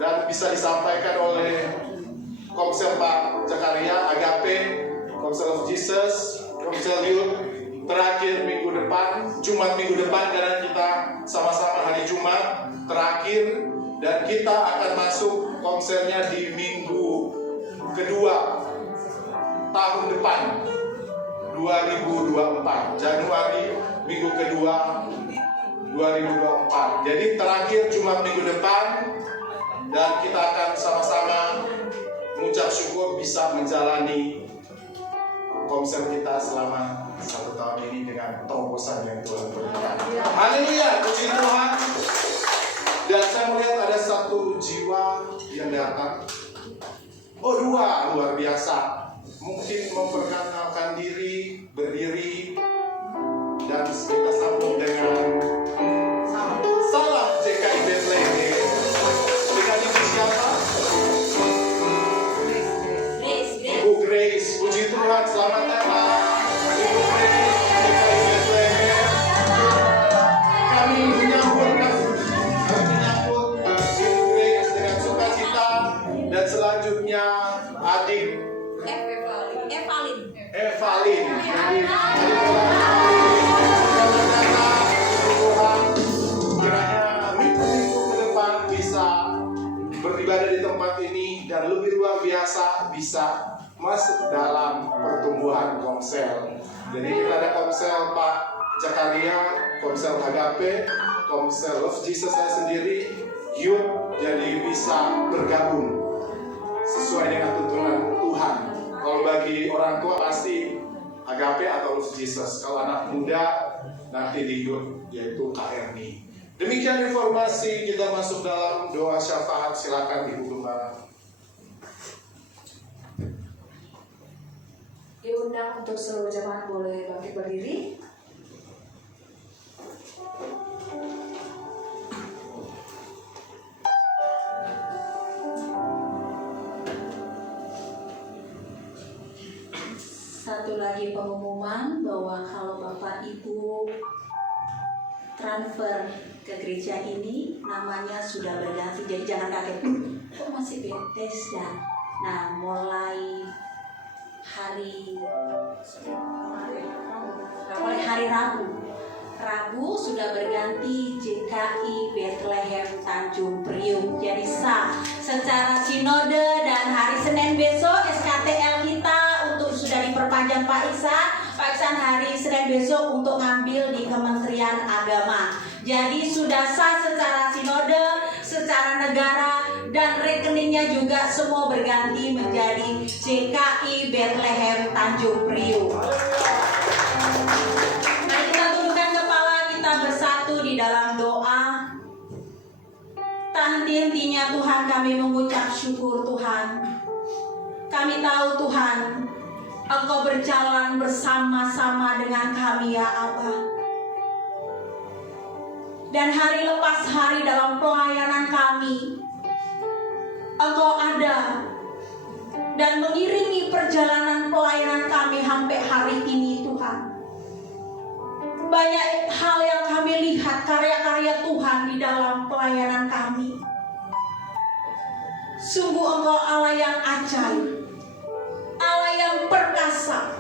dan bisa disampaikan oleh komsel Pak Zakaria Agape, Komsel of Jesus, Komsel Youth terakhir minggu depan, Jumat minggu depan karena kita sama-sama hari Jumat terakhir dan kita akan masuk komselnya di minggu kedua tahun depan 2024 Januari minggu kedua 2024. Jadi terakhir Jumat minggu depan dan kita akan sama-sama mengucap syukur bisa menjalani komsel kita selama 1 tahun ini dengan terobosan yang Tuhan berikan. Haleluya, puji Tuhan. Dan saya melihat ada 1 jiwa yang datang. 2 luar biasa. Mungkin memperkenalkan diri, berdiri, dan kita sambung dengan salam JKI Bethlehem. Dengan ibu siapa? Ibu Grace. Puji Tuhan, selamat datang Ibu Grace JKI Bethlehem. Kami menyambut Ibu Grace dengan sukacita. Dan selanjutnya adik Evalin. Jadi kiranya minggu ke depan bisa beribadah di tempat ini dan lebih luar biasa bisa masuk dalam pertumbuhan komsel. Jadi kita ada komsel Pak Zakaria, komsel Agape, Komsel Love Jesus saya sendiri, youth jadi bisa bergabung sesuai dengan tuntunan Tuhan. Kalau bagi orang tua pasti Agape atau Love Jesus. Kalau anak muda nanti di youth yaitu KRNI. Demikian informasi, kita masuk dalam doa syafaat. Silakan Ibu Gembala. Diundang untuk seluruh jemaat boleh bangkit berdiri. Satu lagi pengumuman bahwa kalau Bapak Ibu transfer ke gereja ini namanya sudah berganti, jadi jangan kaget kok masih Bethesda. Nah, mulai hari Rabu sudah berganti JKI Bethlehem Tanjung Priuk. Jadi sah secara sinode, dan hari Senin besok SKTL kita untuk sudah diperpanjang Pak Iksan hari Senin besok untuk ngambil di Kementerian Agama. Jadi sudah sah secara sinode, secara negara, dan rekeningnya juga semua berganti menjadi JKI Bethlehem Tanjung Priuk. Mari kita tundukkan kepala, kita bersatu di dalam doa. Tak henti-hentinya Tuhan kami mengucap syukur Tuhan. Kami tahu Tuhan, Engkau berjalan bersama-sama dengan kami ya Abah. Dan hari lepas hari dalam pelayanan kami, Engkau ada dan mengiringi perjalanan pelayanan kami sampai hari ini Tuhan. Banyak hal yang kami lihat, karya-karya Tuhan di dalam pelayanan kami. Sungguh Engkau Allah yang ajaib, Allah yang perkasa,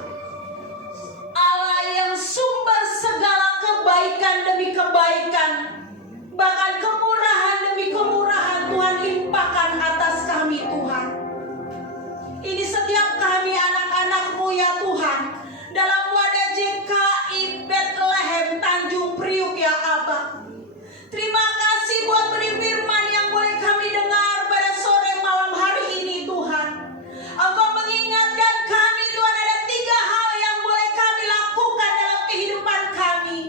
Allah yang sumber segala kebaikan demi kebaikan, bahkan kemurahan demi kemurahan Tuhan limpahkan atas kami Tuhan. Ini setiap kami anak-anak-Mu ya Tuhan, dalam wadah JKI Bethlehem Tanjung Priuk ya Abah. Terima kasih buat beri firman yang boleh kami dengar pada sore malam hari ini Tuhan. Engkau mengingatkan kami Tuhan, ada 3 hal yang boleh kami lakukan dalam kehidupan kami.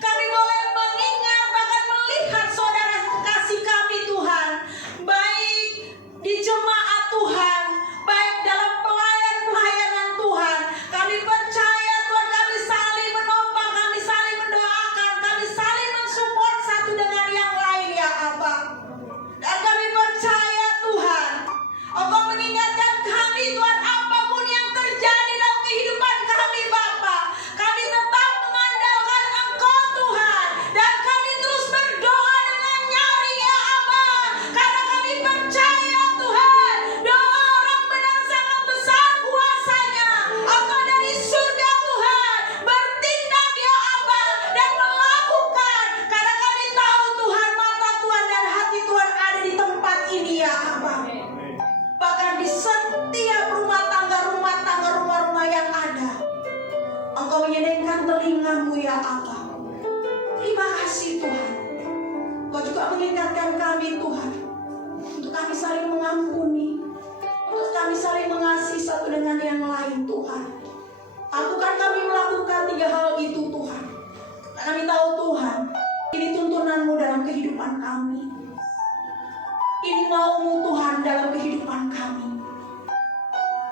Kami boleh mengingat bahkan melihat saudara kasih kami Tuhan, baik di jemaat Tuhan, baik dalam pelayanan Tuhan. Kami percaya Tuhan, kami saling menopang, kami saling mendoakan, kami saling mensupport satu dengan yang lain ya Abah. Dan kami percaya Tuhan, Engkau mengingatkan kami Tuhan, apapun yang terjadi dalam kehidupan kami Bapa, kami tetap mengandalkan Engkau Tuhan, dan kami terus berdoa dengan nyaring ya Abah, karena kami percaya Tuhan, doa orang benar sangat besar kuasanya. Engkau dari surga Tuhan bertindak ya Abah dan melakukan, karena kami tahu Tuhan, mata Tuhan dan hati Tuhan ada di tempat ini ya Abah. Bahkan di setiap rumah tangga yang ada, Engkau menyediakan telinga-Mu ya Allah. Terima kasih Tuhan. Engkau juga mengingatkan kami Tuhan, untuk kami saling mengampuni, untuk kami saling mengasihi satu dengan yang lain Tuhan. Ampunkan kami melakukan 3 hal itu Tuhan. Kami tahu Tuhan, ini tuntunan-Mu dalam kehidupan kami. Ini mau-Mu Tuhan dalam kehidupan kami.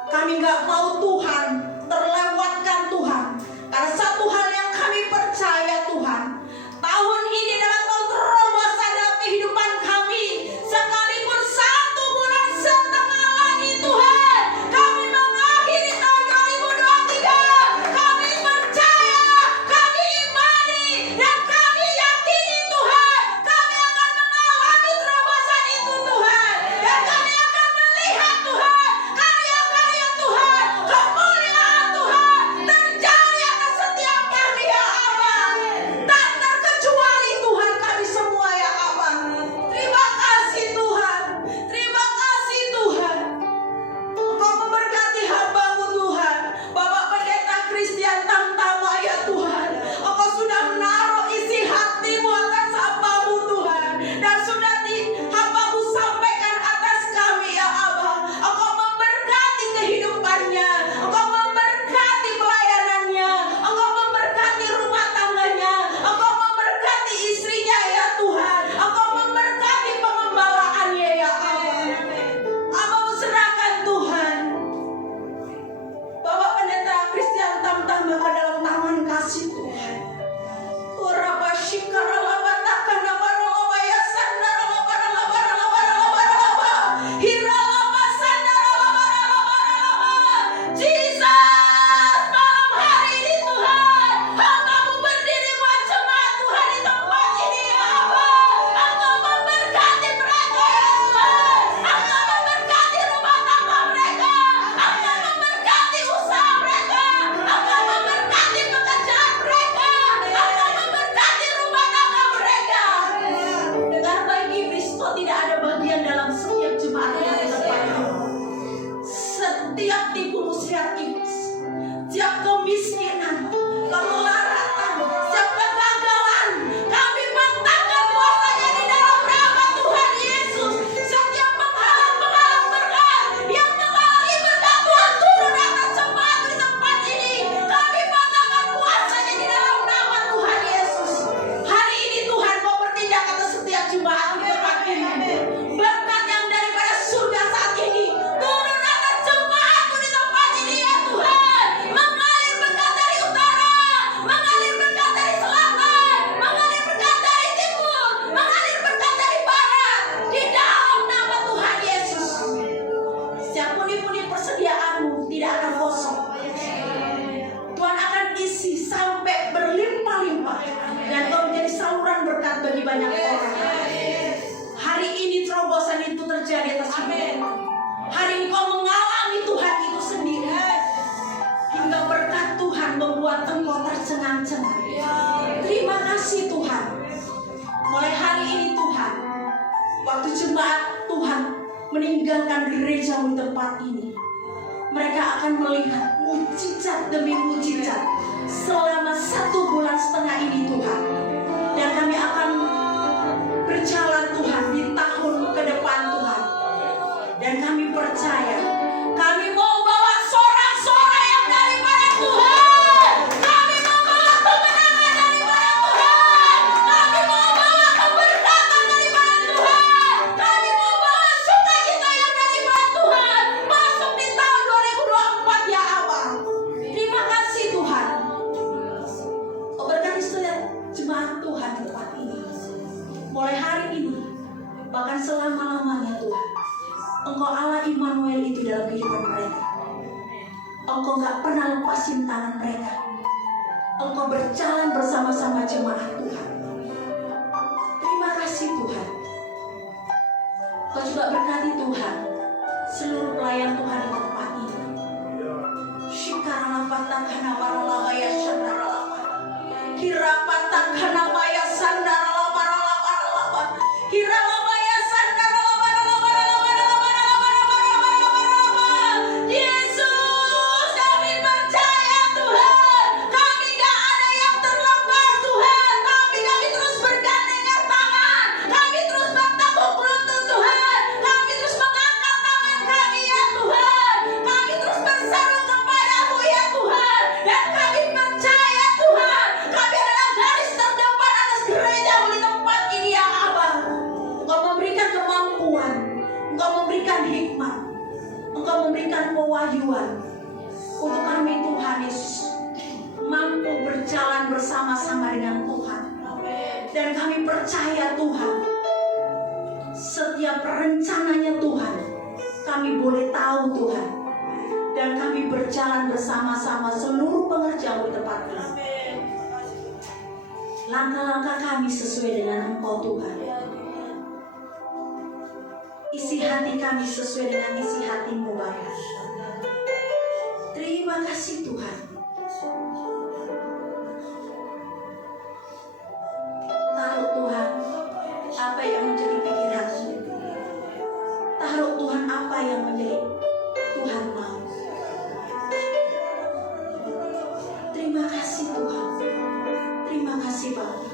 Kami gak mau Tuhan terlewatkan Tuhan. Karena satu hal yang kami percaya Tuhan, tahun ini adalah tahun terobosan dalam kehidupan kami. Sekalipun 1 bulan setengah lagi Tuhan, kami mengakhiri tahun 2023. Kami percaya, kami imani, dan kami yakini Tuhan, kami akan mengalami terobosan itu Tuhan. Dan kami akan melihat Tuhan, karya-karya Tuhan, kemuliaan Tuhan terjadi atas setiap kami ya Allah. banyak orang. Hari ini terobosan itu terjadi atas hidup. Hari ini kau mengalami Tuhan itu sendiri. Hingga berkat Tuhan membuat engkau tercengang-cengang. Terima kasih Tuhan. Mulai hari ini Tuhan, waktu jemaat Tuhan meninggalkan gereja di tempat ini, mereka akan melihat mujizat demi mujizat selama 1,5 bulan ini Tuhan. Dan kami akan berjalan Tuhan di tahun ke depan Tuhan. Dan kami percaya, kami mau bawa sorak-sorai yang daripada Tuhan. Kami mau bawa kemenangan daripada Tuhan. Kami mau bawa keberkatan daripada Tuhan. Kami mau bawa sukacita yang daripada Tuhan. Masuk di tahun 2024 ya Abang. Terima kasih Tuhan. Oh, berkati saudara jemaat Tuhan di tempat ini. Mulai hari ini, bahkan selama-lamanya Tuhan, Engkau Allah Immanuel itu dalam kehidupan mereka. Engkau gak pernah lepasin tangan mereka. Engkau berjalan bersama-sama jemaat Tuhan. Terima kasih Tuhan. Kau juga berkati Tuhan seluruh pelayan Tuhan di tempat ini. Shikaralapatangkana waralabaya sandaralapa. Kirapatangkana maya sandaralapa ralapa. Kiralabaya sandaralapa. Yesus, kami percaya Tuhan. Kami gak ada yang terlepas Tuhan. Tapi kami terus bergandengan tangan. Kami terus bertekuk lutut Tuhan. Kami terus mengangkat tangan kami ya Tuhan. Kami terus berseru kepadamu ya Tuhan. Dan kami percaya Tuhan, kami adalah garis terdepan atas gereja-Mu di tempat ini ya Abah. Engkau memberikan kemampuan, Engkau memberikan hikmat, Engkau memberikan pewahyuan untuk kami Tuhan Yesus mampu berjalan bersama-sama dengan Tuhan. Dan kami percaya Tuhan, setiap rencananya Tuhan kami boleh tahu Tuhan. Dan kami berjalan bersama-sama seluruh pengerjaan di tempat ini. Langkah-langkah kami sesuai dengan Engkau Tuhan. Isi hati kami sesuai dengan isi hati-Mu Bapa. Terima kasih Tuhan. Taruh Tuhan apa yang menjadi pikiran-Mu. Taruh Tuhan apa yang menjadi Tuhan mau. Terima kasih Tuhan. Terima kasih Bapa.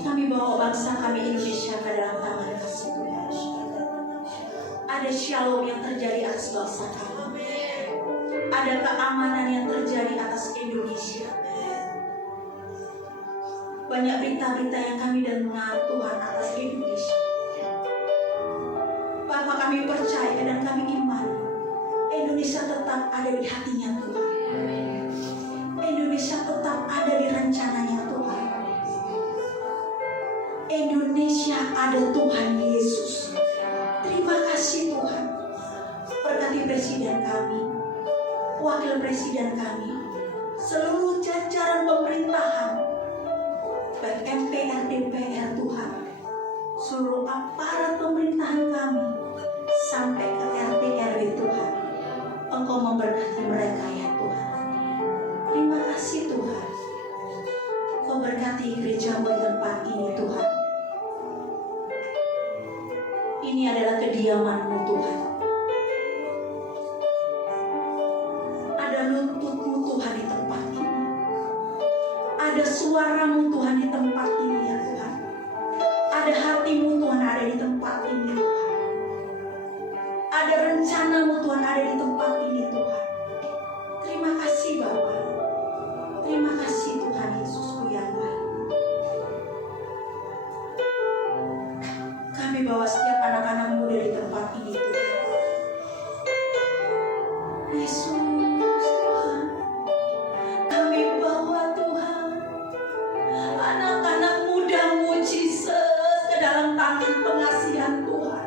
Kami bawa bangsa kami Indonesia ke dalam tangan kasih Tuhan. Ada shalom yang terjadi atas bangsa kami. Ada keamanan yang terjadi atas Indonesia. Banyak berita-berita yang kami dengar Tuhan atas Indonesia. Bapak, kami percaya dan kami iman Indonesia tetap ada di hatinya Tuhan. Indonesia tetap ada di rencananya Tuhan. Indonesia ada Tuhan Yesus. Terima kasih Tuhan. Berkati presiden kami, wakil presiden kami, seluruh jajaran pemerintahan, baik MPR, DPR Tuhan, seluruh aparat pemerintahan kami, sampai ke RT RW Tuhan. Engkau memberkati mereka ya Tuhan. Terima kasih Tuhan. Kau berkati gereja-Mu di tempat ini Tuhan. Ini adalah kediaman-Mu Tuhan. Ada lutut-Mu Tuhan di tempat ini. Ada suara-Mu Tuhan di tempat ini ya Tuhan. Ada hati-Mu Tuhan ada di tempat ini Tuhan. Ada rencana-Mu Tuhan ada di tempat ini Tuhan. Terima kasih Bapa. Terima kasih Tuhan Yesusku yang baik. Kami bawa setiap anak-anak muda di tempat ini Tuhan. Yesus Tuhan. Kami bawa Tuhan anak-anak muda-Mu Jesus ke dalam tangan pengasihan Tuhan.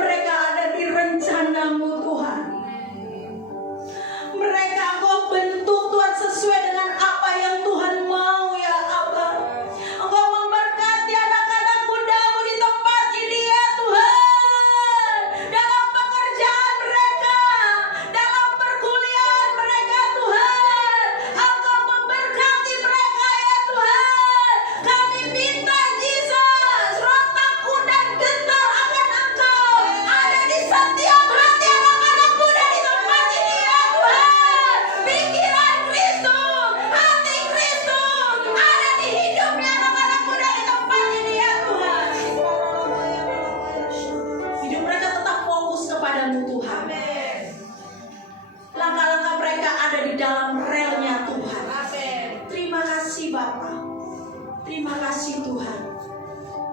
Mereka ada di rencana-Mu Tuhan. Bapa. Terima kasih Tuhan.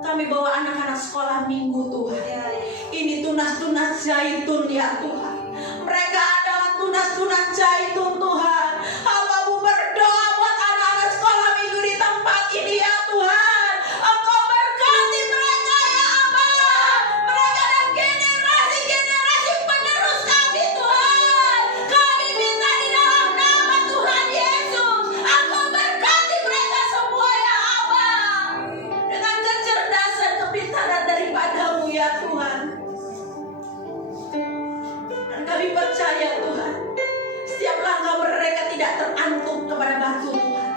Kami bawa anak-anak sekolah minggu Tuhan. Ini tunas-tunas zaitun ya Tuhan. Mereka adalah tunas-tunas zaitun Tuhan. Hamba-Mu berdoa buat anak-anak sekolah minggu di tempat ini ya Tuhan. Engkau berkati mereka ya Allah. Mereka dan generasi-generasi penerus kami Tuhan. Kami minta di dalam nama Tuhan Yesus, Engkau berkati mereka semua ya Allah. Dengan kecerdasan, kepintaran daripada-Mu ya Tuhan. Dan kami percaya Tuhan, setiap langkah mereka tidak terantuk kepada batu Tuhan.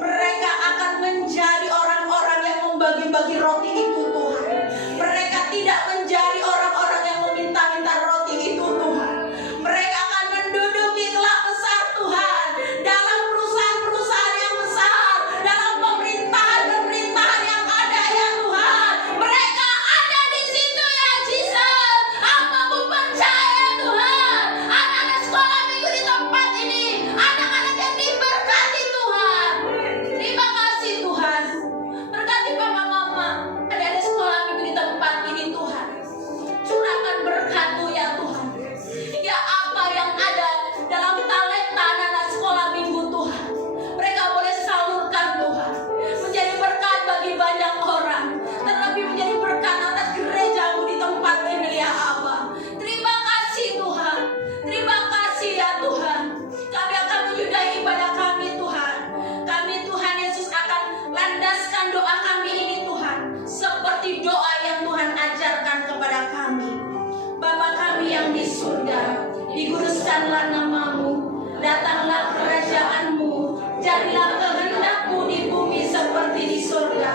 Mereka akan menjadi orang-orang yang membagi-bagi roti itu Tuhan. Mereka tidak menjadi orang-orang yang meminta-minta roti itu Tuhan. Mereka akan menduduki kelas besar Tuhan, dalam perusahaan-perusahaan yang besar, dalam pemerintahan-pemerintahan yang ada ya Tuhan. Mereka ada di situ ya Jesus. Hamba-Mu percaya Tuhan, anak-anak sekolah minggu di tempat ini, anak-anak yang diberkati Tuhan. Terima kasih Tuhan. Berkati Papa Mama, adik-adik sekolah minggu di tempat ini Tuhan. Curahkan berkat-Mu ya Tuhan. Ya apa yang ada dalam talenta anak-anak sekolah minggu Tuhan, mereka boleh salurkan Tuhan, menjadi berkat bagi banyak orang, terlebih menjadi berkat atas gereja-Mu di tempat ini ya Allah. Terima kasih Tuhan. Terima kasih ya Tuhan. Kami akan menyudahi ibadah kami Tuhan. Kami Tuhan Yesus akan landaskan doa kami ini Tuhan, seperti doa yang Tuhan ajarkan kepada kami. Bapa kami yang di surga, dikuduskanlah nama-Mu, datanglah kerajaan-Mu, jadilah kehendak-Mu di bumi seperti di surga.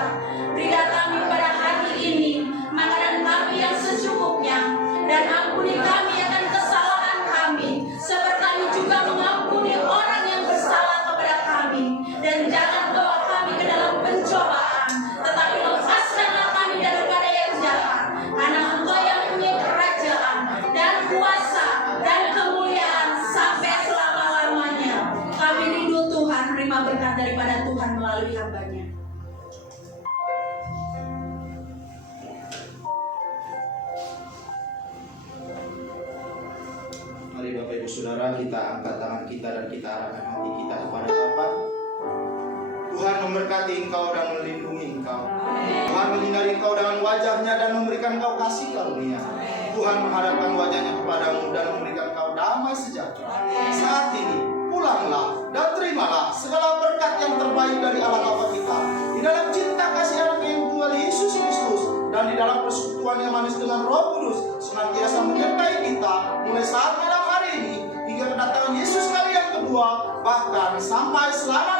Berilah kami pada hari ini makanan kami yang secukupnya, dan ampuni kami akan kesalahan kami, seperti kami juga mengampuni orang yang bersalah kepada kami. Dan jangan bawa kami ke dalam pencobaan, tetapi lepaskanlah kami daripada yang jahat. Karena Engkau yang punya kerajaan dan kuasa dan kemuliaan sampai selama-lamanya. Kami rindu Tuhan, terima berkat daripada Tuhan melalui hamba-Nya. Mari Bapak Ibu Saudara, kita angkat tangan kita dan kita arahkan hati kita kepada Bapa. Tuhan memberkati engkau dan melindungi engkau. Tuhan menyinari engkau dengan wajah-Nya dan memberikan engkau kasih karunia. Tuhan menghadapkan wajah-Nya kepadamu dan memberikan engkau damai sejahtera. Saat ini pulanglah dan terimalah segala berkat yang terbaik dari Allah Bapa kita, di dalam cinta kasih anak yang tunggal Yesus Kristus, dan di dalam persekutuan yang manis dengan Roh Kudus senantiasa menyertai kita mulai saat malam hari ini hingga kedatangan Yesus kali yang kedua, bahkan sampai selama